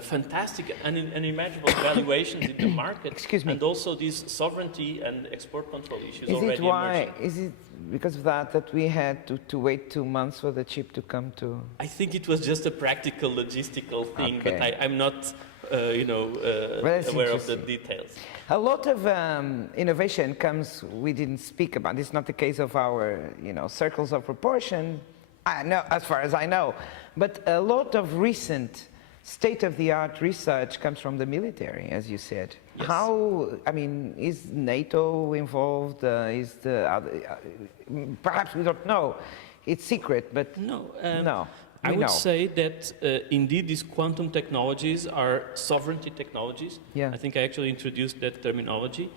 fantastic and unimaginable valuations in the market, and also these sovereignty and export control issues emerging. Is it because of that we had to wait 2 months for the chip to come to? I think it was just a practical, logistical thing, but I'm not, aware of the details. A lot of innovation comes, we didn't speak about, it's not the case of our, circles of proportion, I know, as far as I know, but a lot of recent state-of-the-art research comes from the military, as you said. Yes. Is NATO involved? Is the other, perhaps we don't know. It's secret, but no. I would say that indeed these quantum technologies are sovereignty technologies. Yeah. I think I actually introduced that terminology.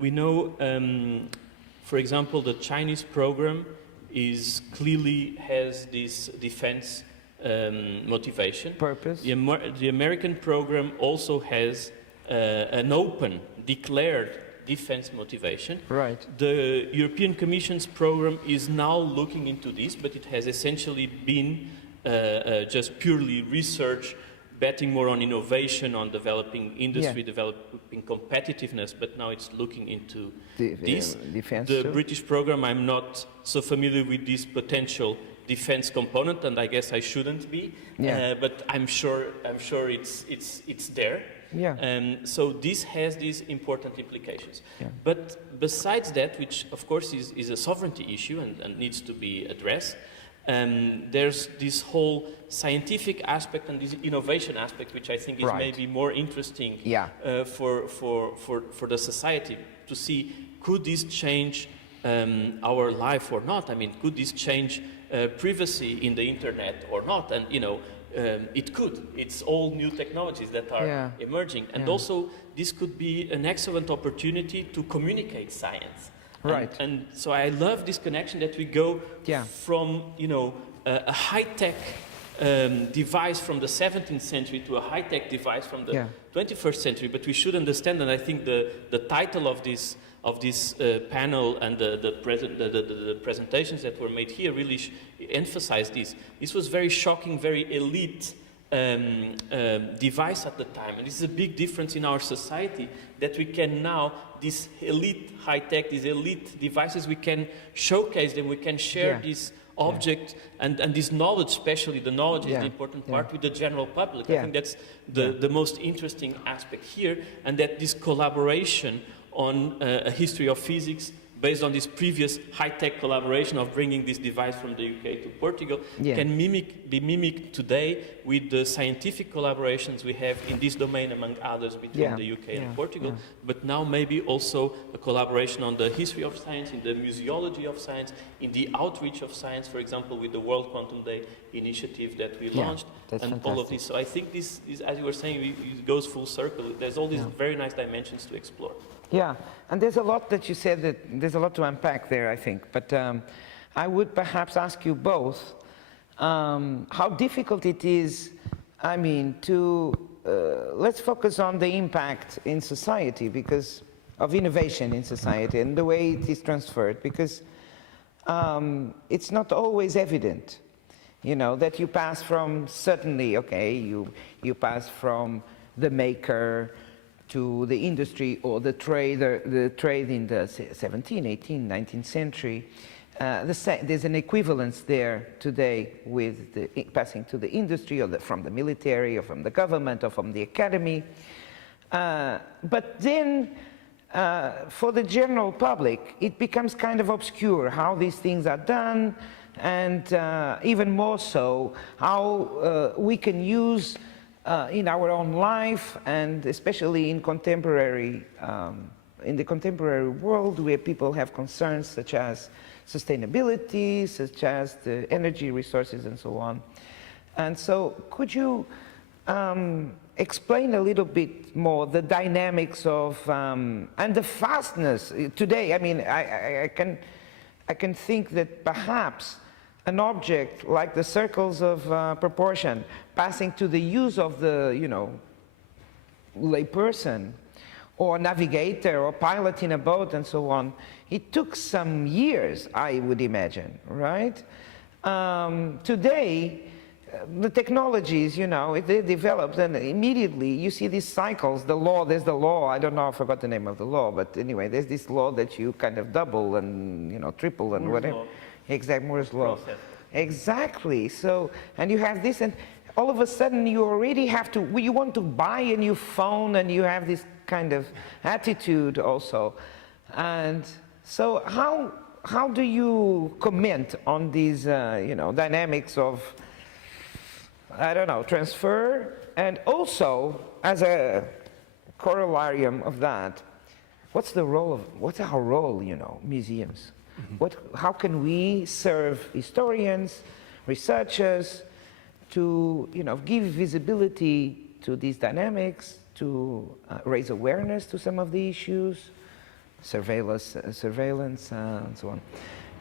We know, for example, the Chinese program clearly has this defense motivation. Purpose. The American program also has an open, declared defense motivation. Right. The European Commission's program is now looking into this, but it has essentially been just purely research, betting more on innovation, on developing industry, developing competitiveness, but now it's looking into this. Defense. The British program, I'm not so familiar with this potential defense component, and I guess I shouldn't be, but I'm sure it's there. Yeah. So this has these important implications. Yeah. But besides that, which of course is a sovereignty issue and needs to be addressed, there's this whole scientific aspect and this innovation aspect, which I think is maybe more interesting for the society to see, could this change our life or not? I mean, could this change privacy in the internet or not? And it could. It's all new technologies that are emerging. And also, this could be an excellent opportunity to communicate science. Right. And so I love this connection that we go from, a high-tech device from the 17th century to a high-tech device from the 21st century. But we should understand, and I think the title of this panel and the presentations that were made here really emphasize this. This was very shocking, very elite device at the time. And this is a big difference in our society, that we can now, this elite high-tech, these elite devices, we can showcase them, we can share this object and this knowledge, especially the knowledge is the important part, with the general public. I think that's the most interesting aspect here, and that this collaboration on a history of physics based on this previous high-tech collaboration of bringing this device from the UK to Portugal, can be mimicked today with the scientific collaborations we have in this domain, among others, between the UK and Portugal, but now maybe also a collaboration on the history of science, in the museology of science, in the outreach of science, for example, with the World Quantum Day initiative that we launched, and fantastic. all of this. So I think this is, as you were saying, it goes full circle. There's all these very nice dimensions to explore. Yeah, and there's a lot that you said, that there's a lot to unpack there, I think. But I would perhaps ask you both how difficult it is, I mean, to, let's focus on the impact in society because of innovation in society and the way it is transferred, because it's not always evident, you know, that you pass from, certainly, okay, you pass from the maker to the industry or the trade in the 17th, 18th, 19th century. There's an equivalence there today with the passing to the industry or from the military or from the government or from the academy. But then for the general public, it becomes kind of obscure how these things are done, and even more so how we can use in our own life, and especially in the contemporary world, where people have concerns such as sustainability, such as the energy resources and so on. And so could you explain a little bit more the dynamics of, and the fastness today? I mean, I can think that perhaps an object like the circles of proportion passing to the use of the, you know, layperson or navigator or pilot in a boat and so on, it took some years, I would imagine, right? Today, the technologies, you know, they developed, and immediately you see these cycles, there's the law, I don't know, I forgot the name of the law, but anyway, there's this law that you kind of double and, you know, triple and whatever. Exactly, Moore's law. Exactly. So, and you have this, and all of a sudden you already have to, you want to buy a new phone, and you have this kind of attitude also. And so how do you comment on these, you know, dynamics of, I don't know, transfer, and also as a corollarium of that, what's our role, you know, museums? How can we serve historians, researchers, to, you know, give visibility to these dynamics, to raise awareness to some of the issues, surveillance, and so on.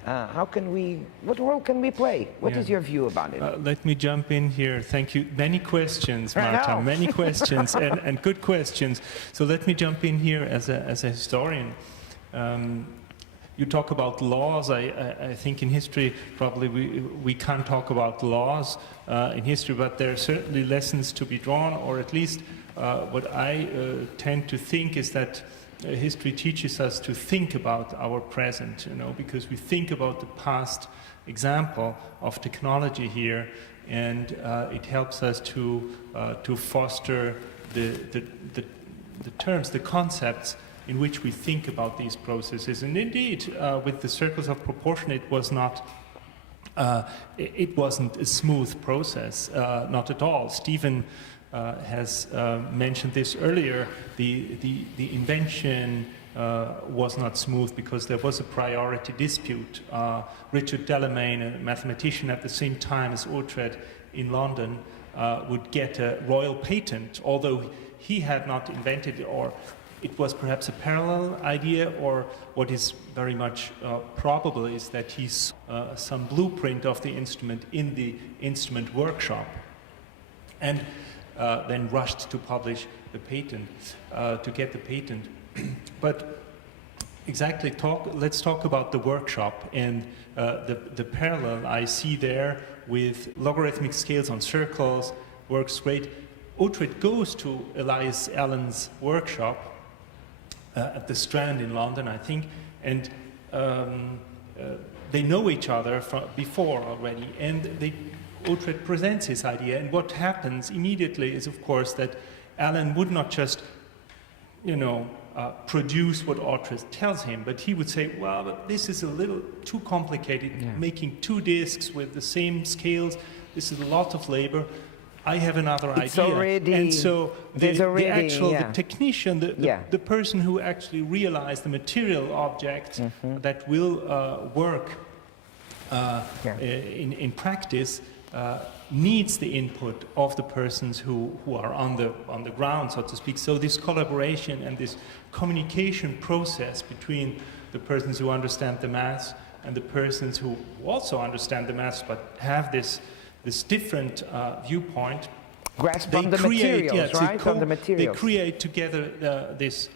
What role can we play? What is your view about it? Let me jump in here. Thank you. Many questions, Marta, many questions, and good questions. So let me jump in here as a historian. You talk about laws. I think in history, probably we can't talk about laws in history, but there are certainly lessons to be drawn, or at least what I tend to think is that history teaches us to think about our present, you know, because we think about the past example of technology here, and it helps us to foster the terms, the concepts in which we think about these processes. And indeed, with the circles of proportion, it wasn't a smooth process, not at all. Stephen has mentioned this earlier. The invention was not smooth because there was a priority dispute. Richard Delamain, a mathematician at the same time as Uhtred in London, would get a royal patent, although he had not invented it, or it was perhaps a parallel idea, or what is very much probable is that he saw some blueprint of the instrument in the instrument workshop, and then rushed to publish the patent, to get the patent. But exactly, let's talk about the workshop and the parallel I see there with logarithmic scales on circles. Works great. Uhtred goes to Elias Allen's workshop at the Strand in London, I think, and they know each other from before already, and Uhtred presents his idea, and what happens immediately is, of course, that Allen would not just, you know, produce what Autry tells him, but he would say, well, but this is a little too complicated, making 2 discs with the same scales, this is a lot of labor. I have another idea. And so the technician, the person who actually realized the material object that will work in practice needs the input of the persons who are on the ground, so to speak. So this collaboration and this communication process between the persons who understand the maths and the persons who also understand the maths but have this different viewpoint. Grasp on the materials, right? On the materials. They create together this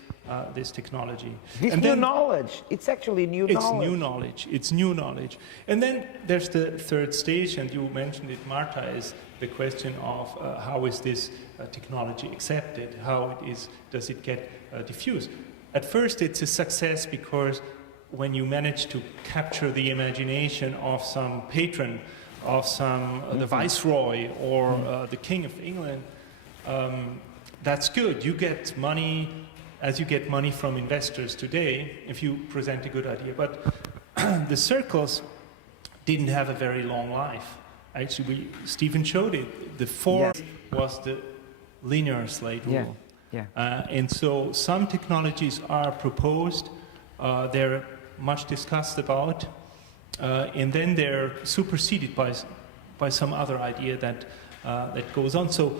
technology. This new knowledge. It's actually new knowledge. It's new knowledge. It's new knowledge. And then there's the third stage, and you mentioned it, Marta, is the question of how is this technology accepted? How does it get diffused? At first, it's a success because when you manage to capture the imagination of some patron, of the viceroy or the king of England, that's good. You get money, as you get money from investors today, if you present a good idea. But the circles didn't have a very long life. Actually, Stephen showed it. The fourth was the linear slate rule. And so some technologies are proposed, they're much discussed about, and then they're superseded by some other idea that goes on. So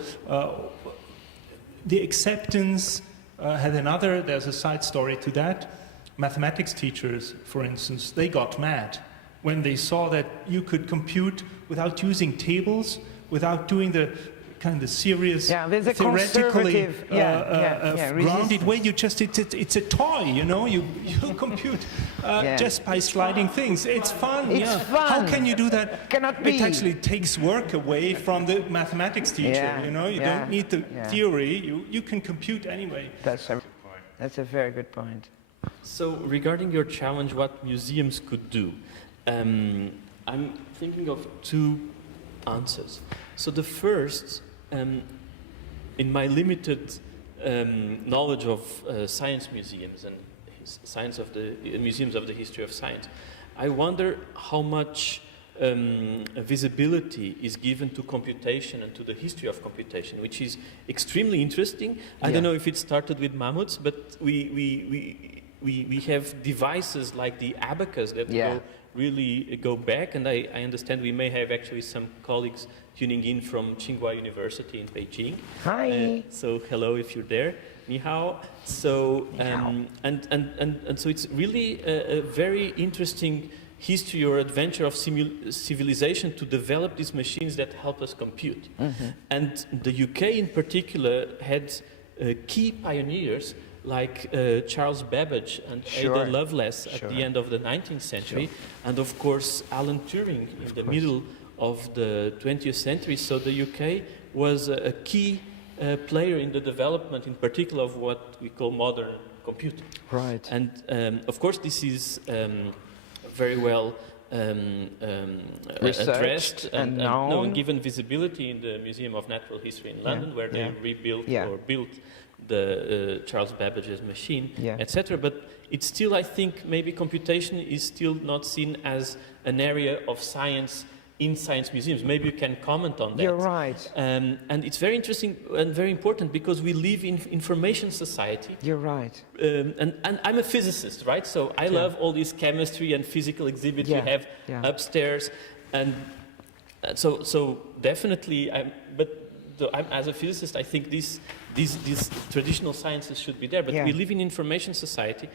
the acceptance there's a side story to that. Mathematics teachers, for instance, they got mad when they saw that you could compute without using tables, without doing the kind of serious, theoretically grounded way. It's a toy, you know. You compute just by sliding things. It's fun. It's fun. How can you do that? Cannot be. It actually takes work away from the mathematics teacher. You know, you don't need the theory. You can compute anyway. That's a very good point. So regarding your challenge, what museums could do, I'm thinking of 2 answers. So the first, in my limited knowledge of science museums and science of the museums of the history of science, I wonder how much visibility is given to computation and to the history of computation, which is extremely interesting. I don't know if it started with mammoths, but we have devices like the abacus that really go back, and I understand we may have actually some colleagues tuning in from Tsinghua University in Beijing. Hi. So hello if you're there. Ni hao. So and so it's really a very interesting history or adventure of civilization to develop these machines that help us compute. And the UK in particular had key pioneers like Charles Babbage and Ada Lovelace at the end of the 19th century, and of course Alan Turing in the middle of the 20th century. So the UK was a key player in the development, in particular, of what we call modern computing. Right. And of course this is very well addressed and known, given visibility in the Museum of Natural History in London, where they rebuilt or built the Charles Babbage's machine, etc. But it's still, I think, maybe computation is still not seen as an area of science in science museums. Maybe you can comment on that. You're right. And it's very interesting and very important because we live in information society. You're right. And I'm a physicist, right? So I love all this chemistry and physical exhibits we have upstairs. And so definitely, as a physicist, I think these traditional sciences should be there, but we live in information society.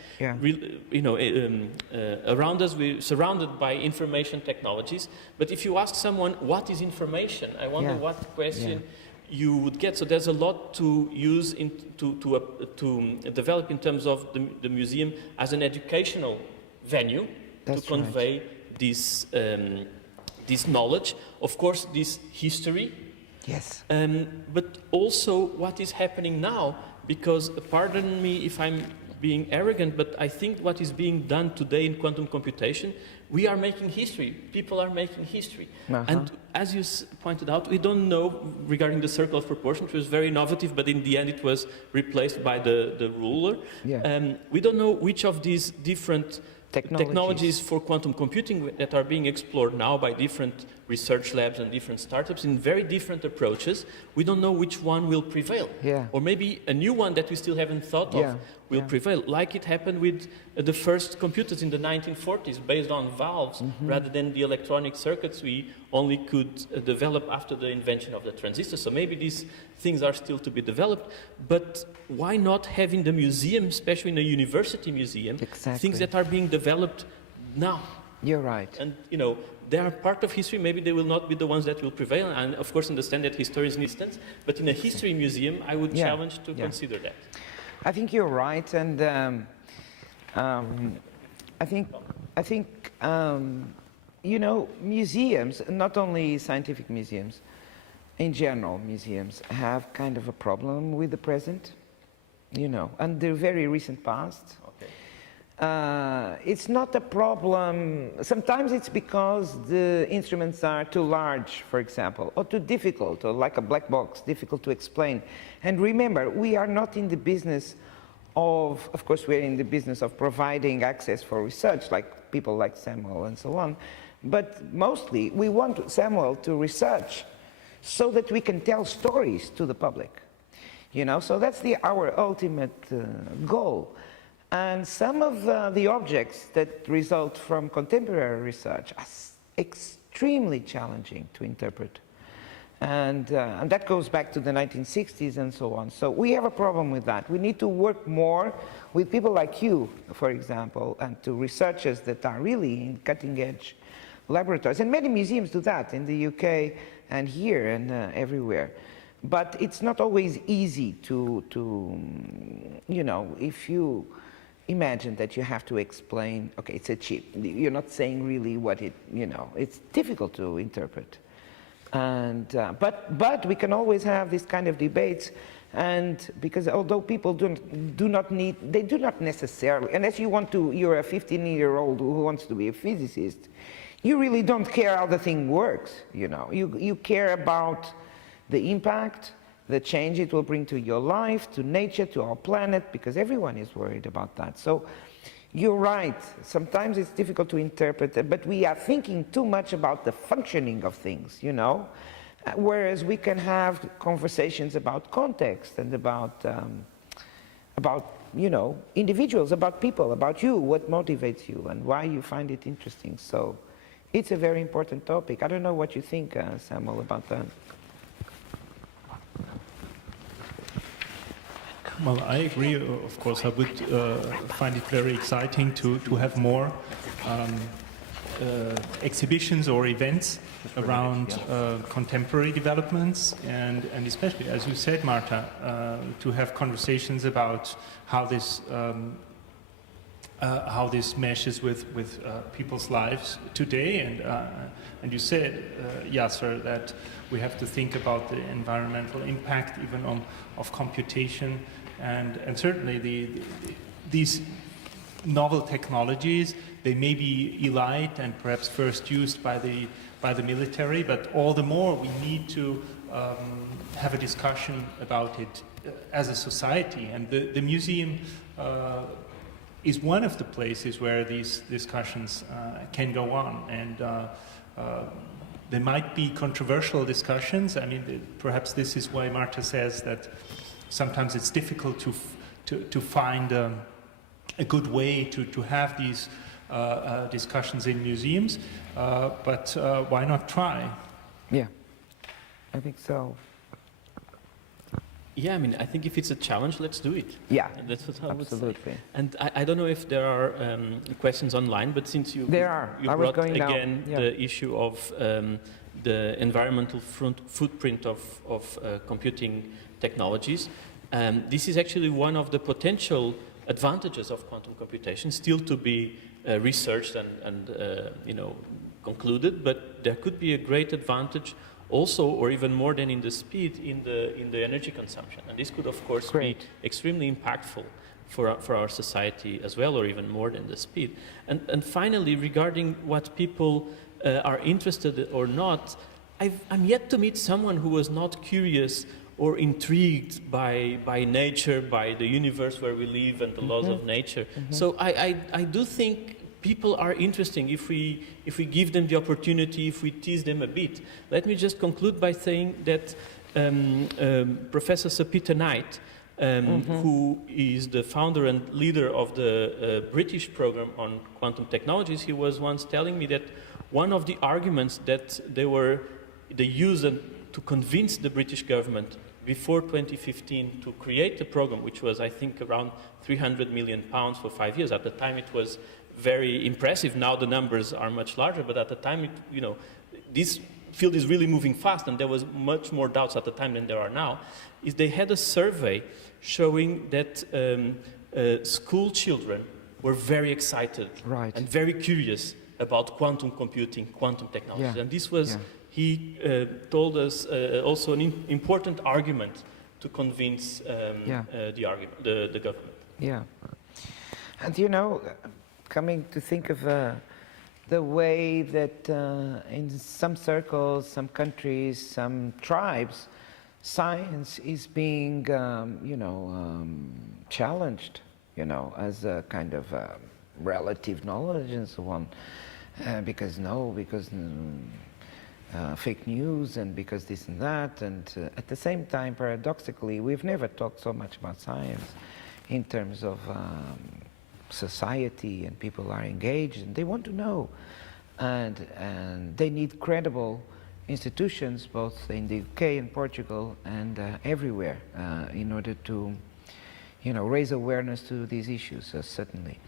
Around us, we're surrounded by information technologies. But if you ask someone, what is information? I wonder what question you would get. So there's a lot to use to develop in terms of the museum as an educational venue to convey this knowledge. Of course, this history. Yes. But also what is happening now, because pardon me if I'm being arrogant, but I think what is being done today in quantum computation, we are making history. People are making history. And as you pointed out, we don't know regarding the circle of proportion, which was very innovative, but in the end it was replaced by the ruler. We don't know which of these different technologies for quantum computing that are being explored now by different research labs and different startups in very different approaches. We don't know which one will prevail. Or maybe a new one that we still haven't thought of will prevail, like it happened with the first computers in the 1940s based on valves rather than the electronic circuits we only could develop after the invention of the transistor. So maybe these things are still to be developed, but why not have in the museum, especially in a university museum, things that are being developed now? You're right. And, you know, they are part of history. Maybe they will not be the ones that will prevail. And, of course, understand that historians need distance. But in a history museum, I would challenge to consider that. I think you're right. And I think you know, museums, not only scientific museums, in general, museums have kind of a problem with the present, you know, and the very recent past. It's not a problem. Sometimes it's because the instruments are too large, for example, or too difficult, or like a black box, difficult to explain. And remember, we are not in the business of course, we're in the business of providing access for research, like people like Samuel and so on. But mostly, we want Samuel to research so that we can tell stories to the public. You know, so that's our ultimate goal. And some of the objects that result from contemporary research are extremely challenging to interpret. And that goes back to the 1960s and so on. So we have a problem with that. We need to work more with people like you, for example, and to researchers that are really in cutting-edge laboratories. And many museums do that in the UK and here and everywhere. But it's not always easy to you know, if you imagine that you have to explain, okay, it's a chip. You're not saying really what it, you know, it's difficult to interpret. And, but we can always have this kind of debates, and because although people do not necessarily, unless you're a 15-year-old who wants to be a physicist, you really don't care how the thing works, you know. You care about the impact, the change it will bring to your life, to nature, to our planet, because everyone is worried about that. So you're right, sometimes it's difficult to interpret, but we are thinking too much about the functioning of things, you know, whereas we can have conversations about context and about you know, individuals, about people, about you, what motivates you and why you find it interesting. So it's a very important topic. I don't know what you think, Samuel, about that. Well, I agree, of course. I would find it very exciting to have more exhibitions or events around contemporary developments, and especially, as you said, Marta, to have conversations about how this meshes with people's lives today. And you said, Yasser, that we have to think about the environmental impact even of computation. And certainly these novel technologies, they may be elite and perhaps first used by the military, but all the more we need to have a discussion about it as a society. And the museum is one of the places where these discussions can go on. And there might be controversial discussions. I mean, perhaps this is why Marta says that sometimes it's difficult to find a good way to have these discussions in museums, but why not try? Yeah, I think so. Yeah, I mean, I think if it's a challenge, let's do it. Yeah, that's what I would say. absolutely. And I don't know if there are questions online, but since you brought again the issue of the environmental footprint of computing technologies, this is actually one of the potential advantages of quantum computation, still to be researched and you know, concluded, but there could be a great advantage also, or even more than in the speed, in the energy consumption. And this could, of course, be extremely impactful for our society as well, or even more than the speed. And finally, regarding what people are interested or not, I'm yet to meet someone who was not curious or intrigued by nature, by the universe where we live and the laws of nature. So I do think people are interesting if we give them the opportunity, if we tease them a bit. Let me just conclude by saying that Professor Sir Peter Knight, who is the founder and leader of the British program on quantum technologies, he was once telling me that one of the arguments that they used to convince the British government before 2015 to create the program, which was, I think, around £300 million for 5 years. At the time, it was very impressive. Now the numbers are much larger, but at the time, this field is really moving fast, and there was much more doubts at the time than there are now, is they had a survey showing that school children were very excited and very curious about quantum computing, quantum technologies. And this was, he told us, also an important argument to convince the government. Yeah. And coming to think of the way that in some circles, some countries, some tribes, science is being, challenged, as a kind of relative knowledge and so on, because fake news and because this and that, and at the same time, paradoxically, we've never talked so much about science in terms of society, and people are engaged and they want to know, and they need credible institutions both in the UK and Portugal and everywhere in order to raise awareness to these issues. Certainly,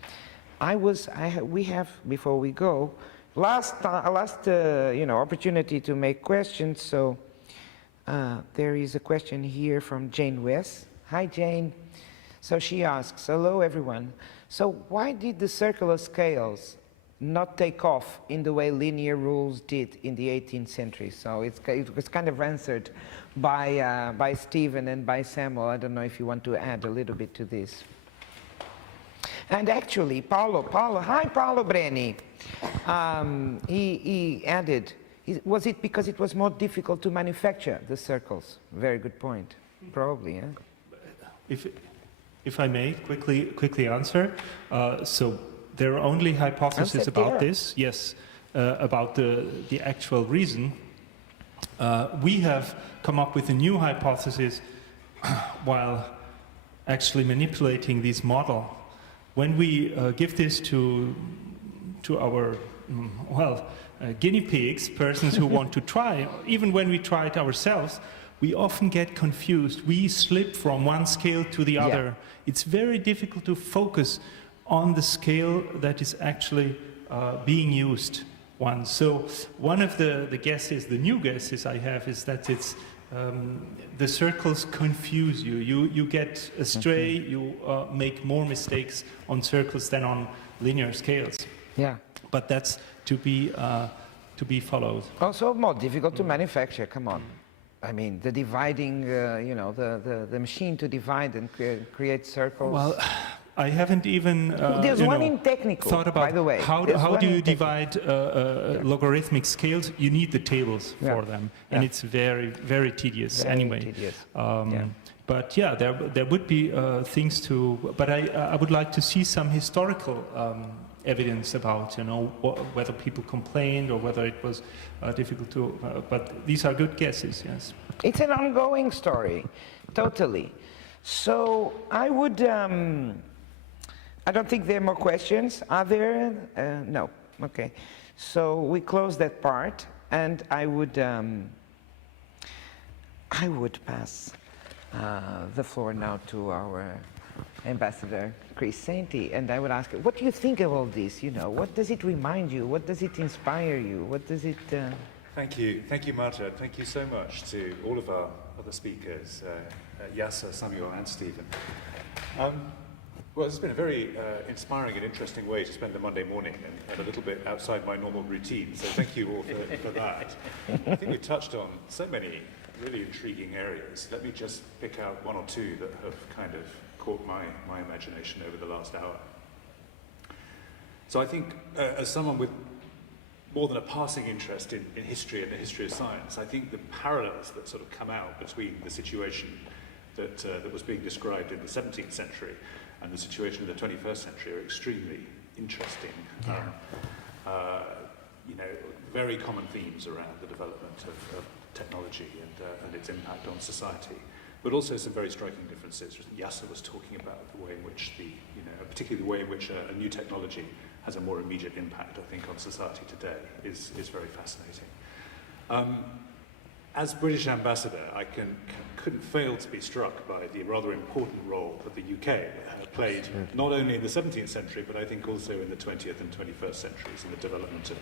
we have, before we go, last opportunity to make questions. So there is a question here from Jane West. Hi, Jane. So she asks, hello everyone. So why did the circular scales not take off in the way linear rules did in the 18th century? So it was kind of answered by Stephen and by Samuel. I don't know if you want to add a little bit to this. And actually, Paulo, hi Paulo Breni. He added, was it because it was more difficult to manufacture the circles? Very good point. Probably, yeah. If I may quickly answer, so there are only hypotheses about this. Yes, about the actual reason. We have come up with a new hypothesis while actually manipulating this model. When we give this to our guinea pigs, persons who want to try, even when we try it ourselves, we often get confused. We slip from one scale to the other. It's very difficult to focus on the scale that is actually being used. So one of the guesses, the new guesses I have, is that it's the circles confuse you. You get astray. You make more mistakes on circles than on linear scales. Yeah. But that's to be followed. Also more difficult to manufacture. Come on. I mean, the dividing, the machine to divide and create circles. Well, I haven't even there's one in technical, thought about, by the way. How do you divide logarithmic scales? You need the tables for them, and it's very, very tedious anyway. Tedious. But yeah, there would be things to. But I would like to see some historical evidence about whether people complained or whether it was difficult to. But these are good guesses. Yes. It's an ongoing story, totally. So I would. I don't think there are more questions. Are there? No. Okay. So we close that part, and I would pass the floor now to our ambassador, Chris Sainty, and I would ask, what do you think of all this? What does it remind you? What does it inspire you? What does it? Thank you, Marta. Thank you so much to all of our other speakers, Yasser, Samuel, and Stephen. Well, it's been a very inspiring and interesting way to spend a Monday morning and a little bit outside my normal routine, so thank you all for that. I think we touched on so many really intriguing areas. Let me just pick out one or two that have kind of caught my imagination over the last hour. So I think as someone with more than a passing interest in history and the history of science, I think the parallels that sort of come out between the situation that was being described in the 17th century and the situation in the 21st century are extremely interesting. Yeah. You know, very common themes around the development of technology and its impact on society, but also some very striking differences. Yasser was talking about the way in which particularly the way in which a new technology has a more immediate impact, I think, on society today is very fascinating. As British ambassador, I couldn't fail to be struck by the rather important role that the UK played, not only in the 17th century, but I think also in the 20th and 21st centuries in the development of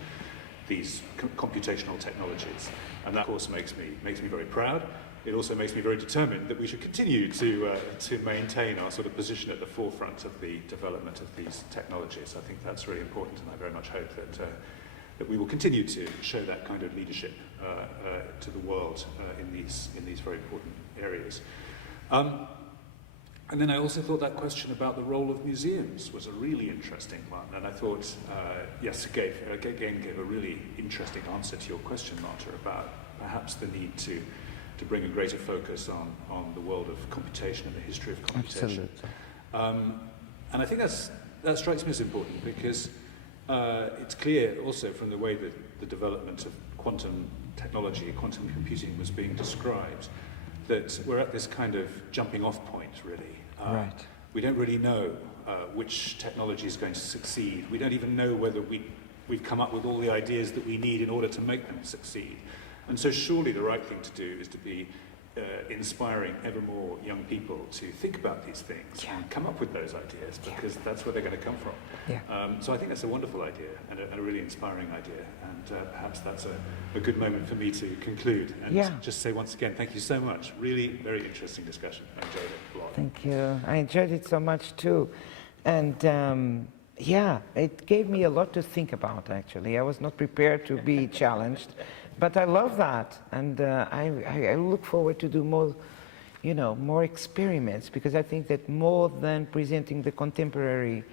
these computational technologies. And that, of course, makes me very proud. It also makes me very determined that we should continue to maintain our sort of position at the forefront of the development of these technologies. I think that's really important, and I very much hope that we will continue to show that kind of leadership to the world in these very important areas. And then I also thought that question about the role of museums was a really interesting one, and I thought Yasser gave a really interesting answer to your question, Marta, about perhaps the need to bring a greater focus on the world of computation and the history of computation. Absolutely. And I think that strikes me as important because it's clear also from the way that the development of quantum technology, quantum computing was being described, that we're at this kind of jumping off point, really. Right. We don't really know which technology is going to succeed. We don't even know whether we've come up with all the ideas that we need in order to make them succeed. And so surely the right thing to do is to be inspiring ever more young people to think about these things and come up with those ideas, because that's where they're going to come from. Yeah. So I think that's a wonderful idea and a really inspiring idea, and perhaps that's a good moment for me to conclude and just say once again, thank you so much. Really very interesting discussion. I enjoyed it a lot. Thank you. I enjoyed it so much too. And it gave me a lot to think about, actually. I was not prepared to be challenged. But I love that, and I look forward to do more, more experiments, because I think that more than presenting the contemporary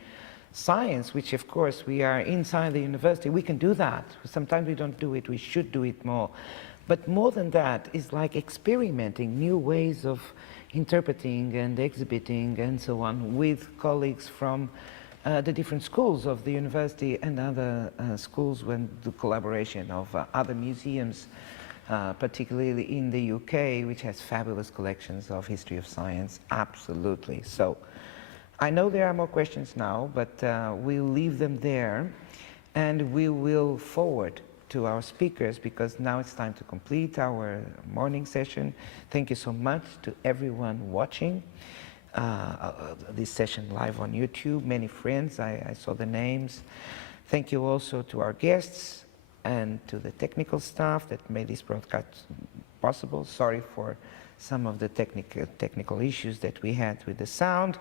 science, which of course we are inside the university, we can do that. Sometimes we don't do it, we should do it more. But more than that is like experimenting new ways of interpreting and exhibiting and so on with colleagues from the different schools of the university and other schools, when the collaboration of other museums, particularly in the UK, which has fabulous collections of history of science. Absolutely. So I know there are more questions now, but we'll leave them there, and we will forward to our speakers, because now it's time to complete our morning session. Thank you so much to everyone watching this session live on YouTube. Many friends, I saw the names. Thank you also to our guests and to the technical staff that made this broadcast possible. Sorry for some of the technical issues that we had with the sound.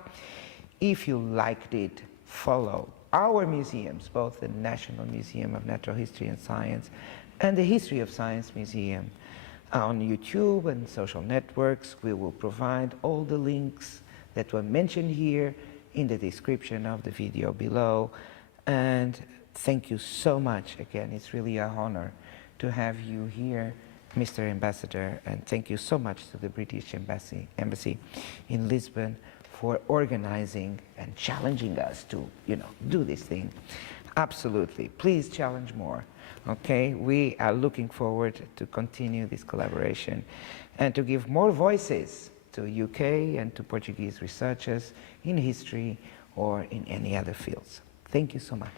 If you liked it, follow our museums, both the National Museum of Natural History and Science and the History of Science Museum on YouTube and social networks. We will provide all the links that were mentioned here in the description of the video below. And thank you so much again. It's really an honor to have you here, Mr. Ambassador, and thank you so much to the British Embassy in Lisbon for organizing and challenging us to, do this thing. Absolutely. Please challenge more. Okay? We are looking forward to continue this collaboration and to give more voices to UK and to Portuguese researchers in history or in any other fields. Thank you so much.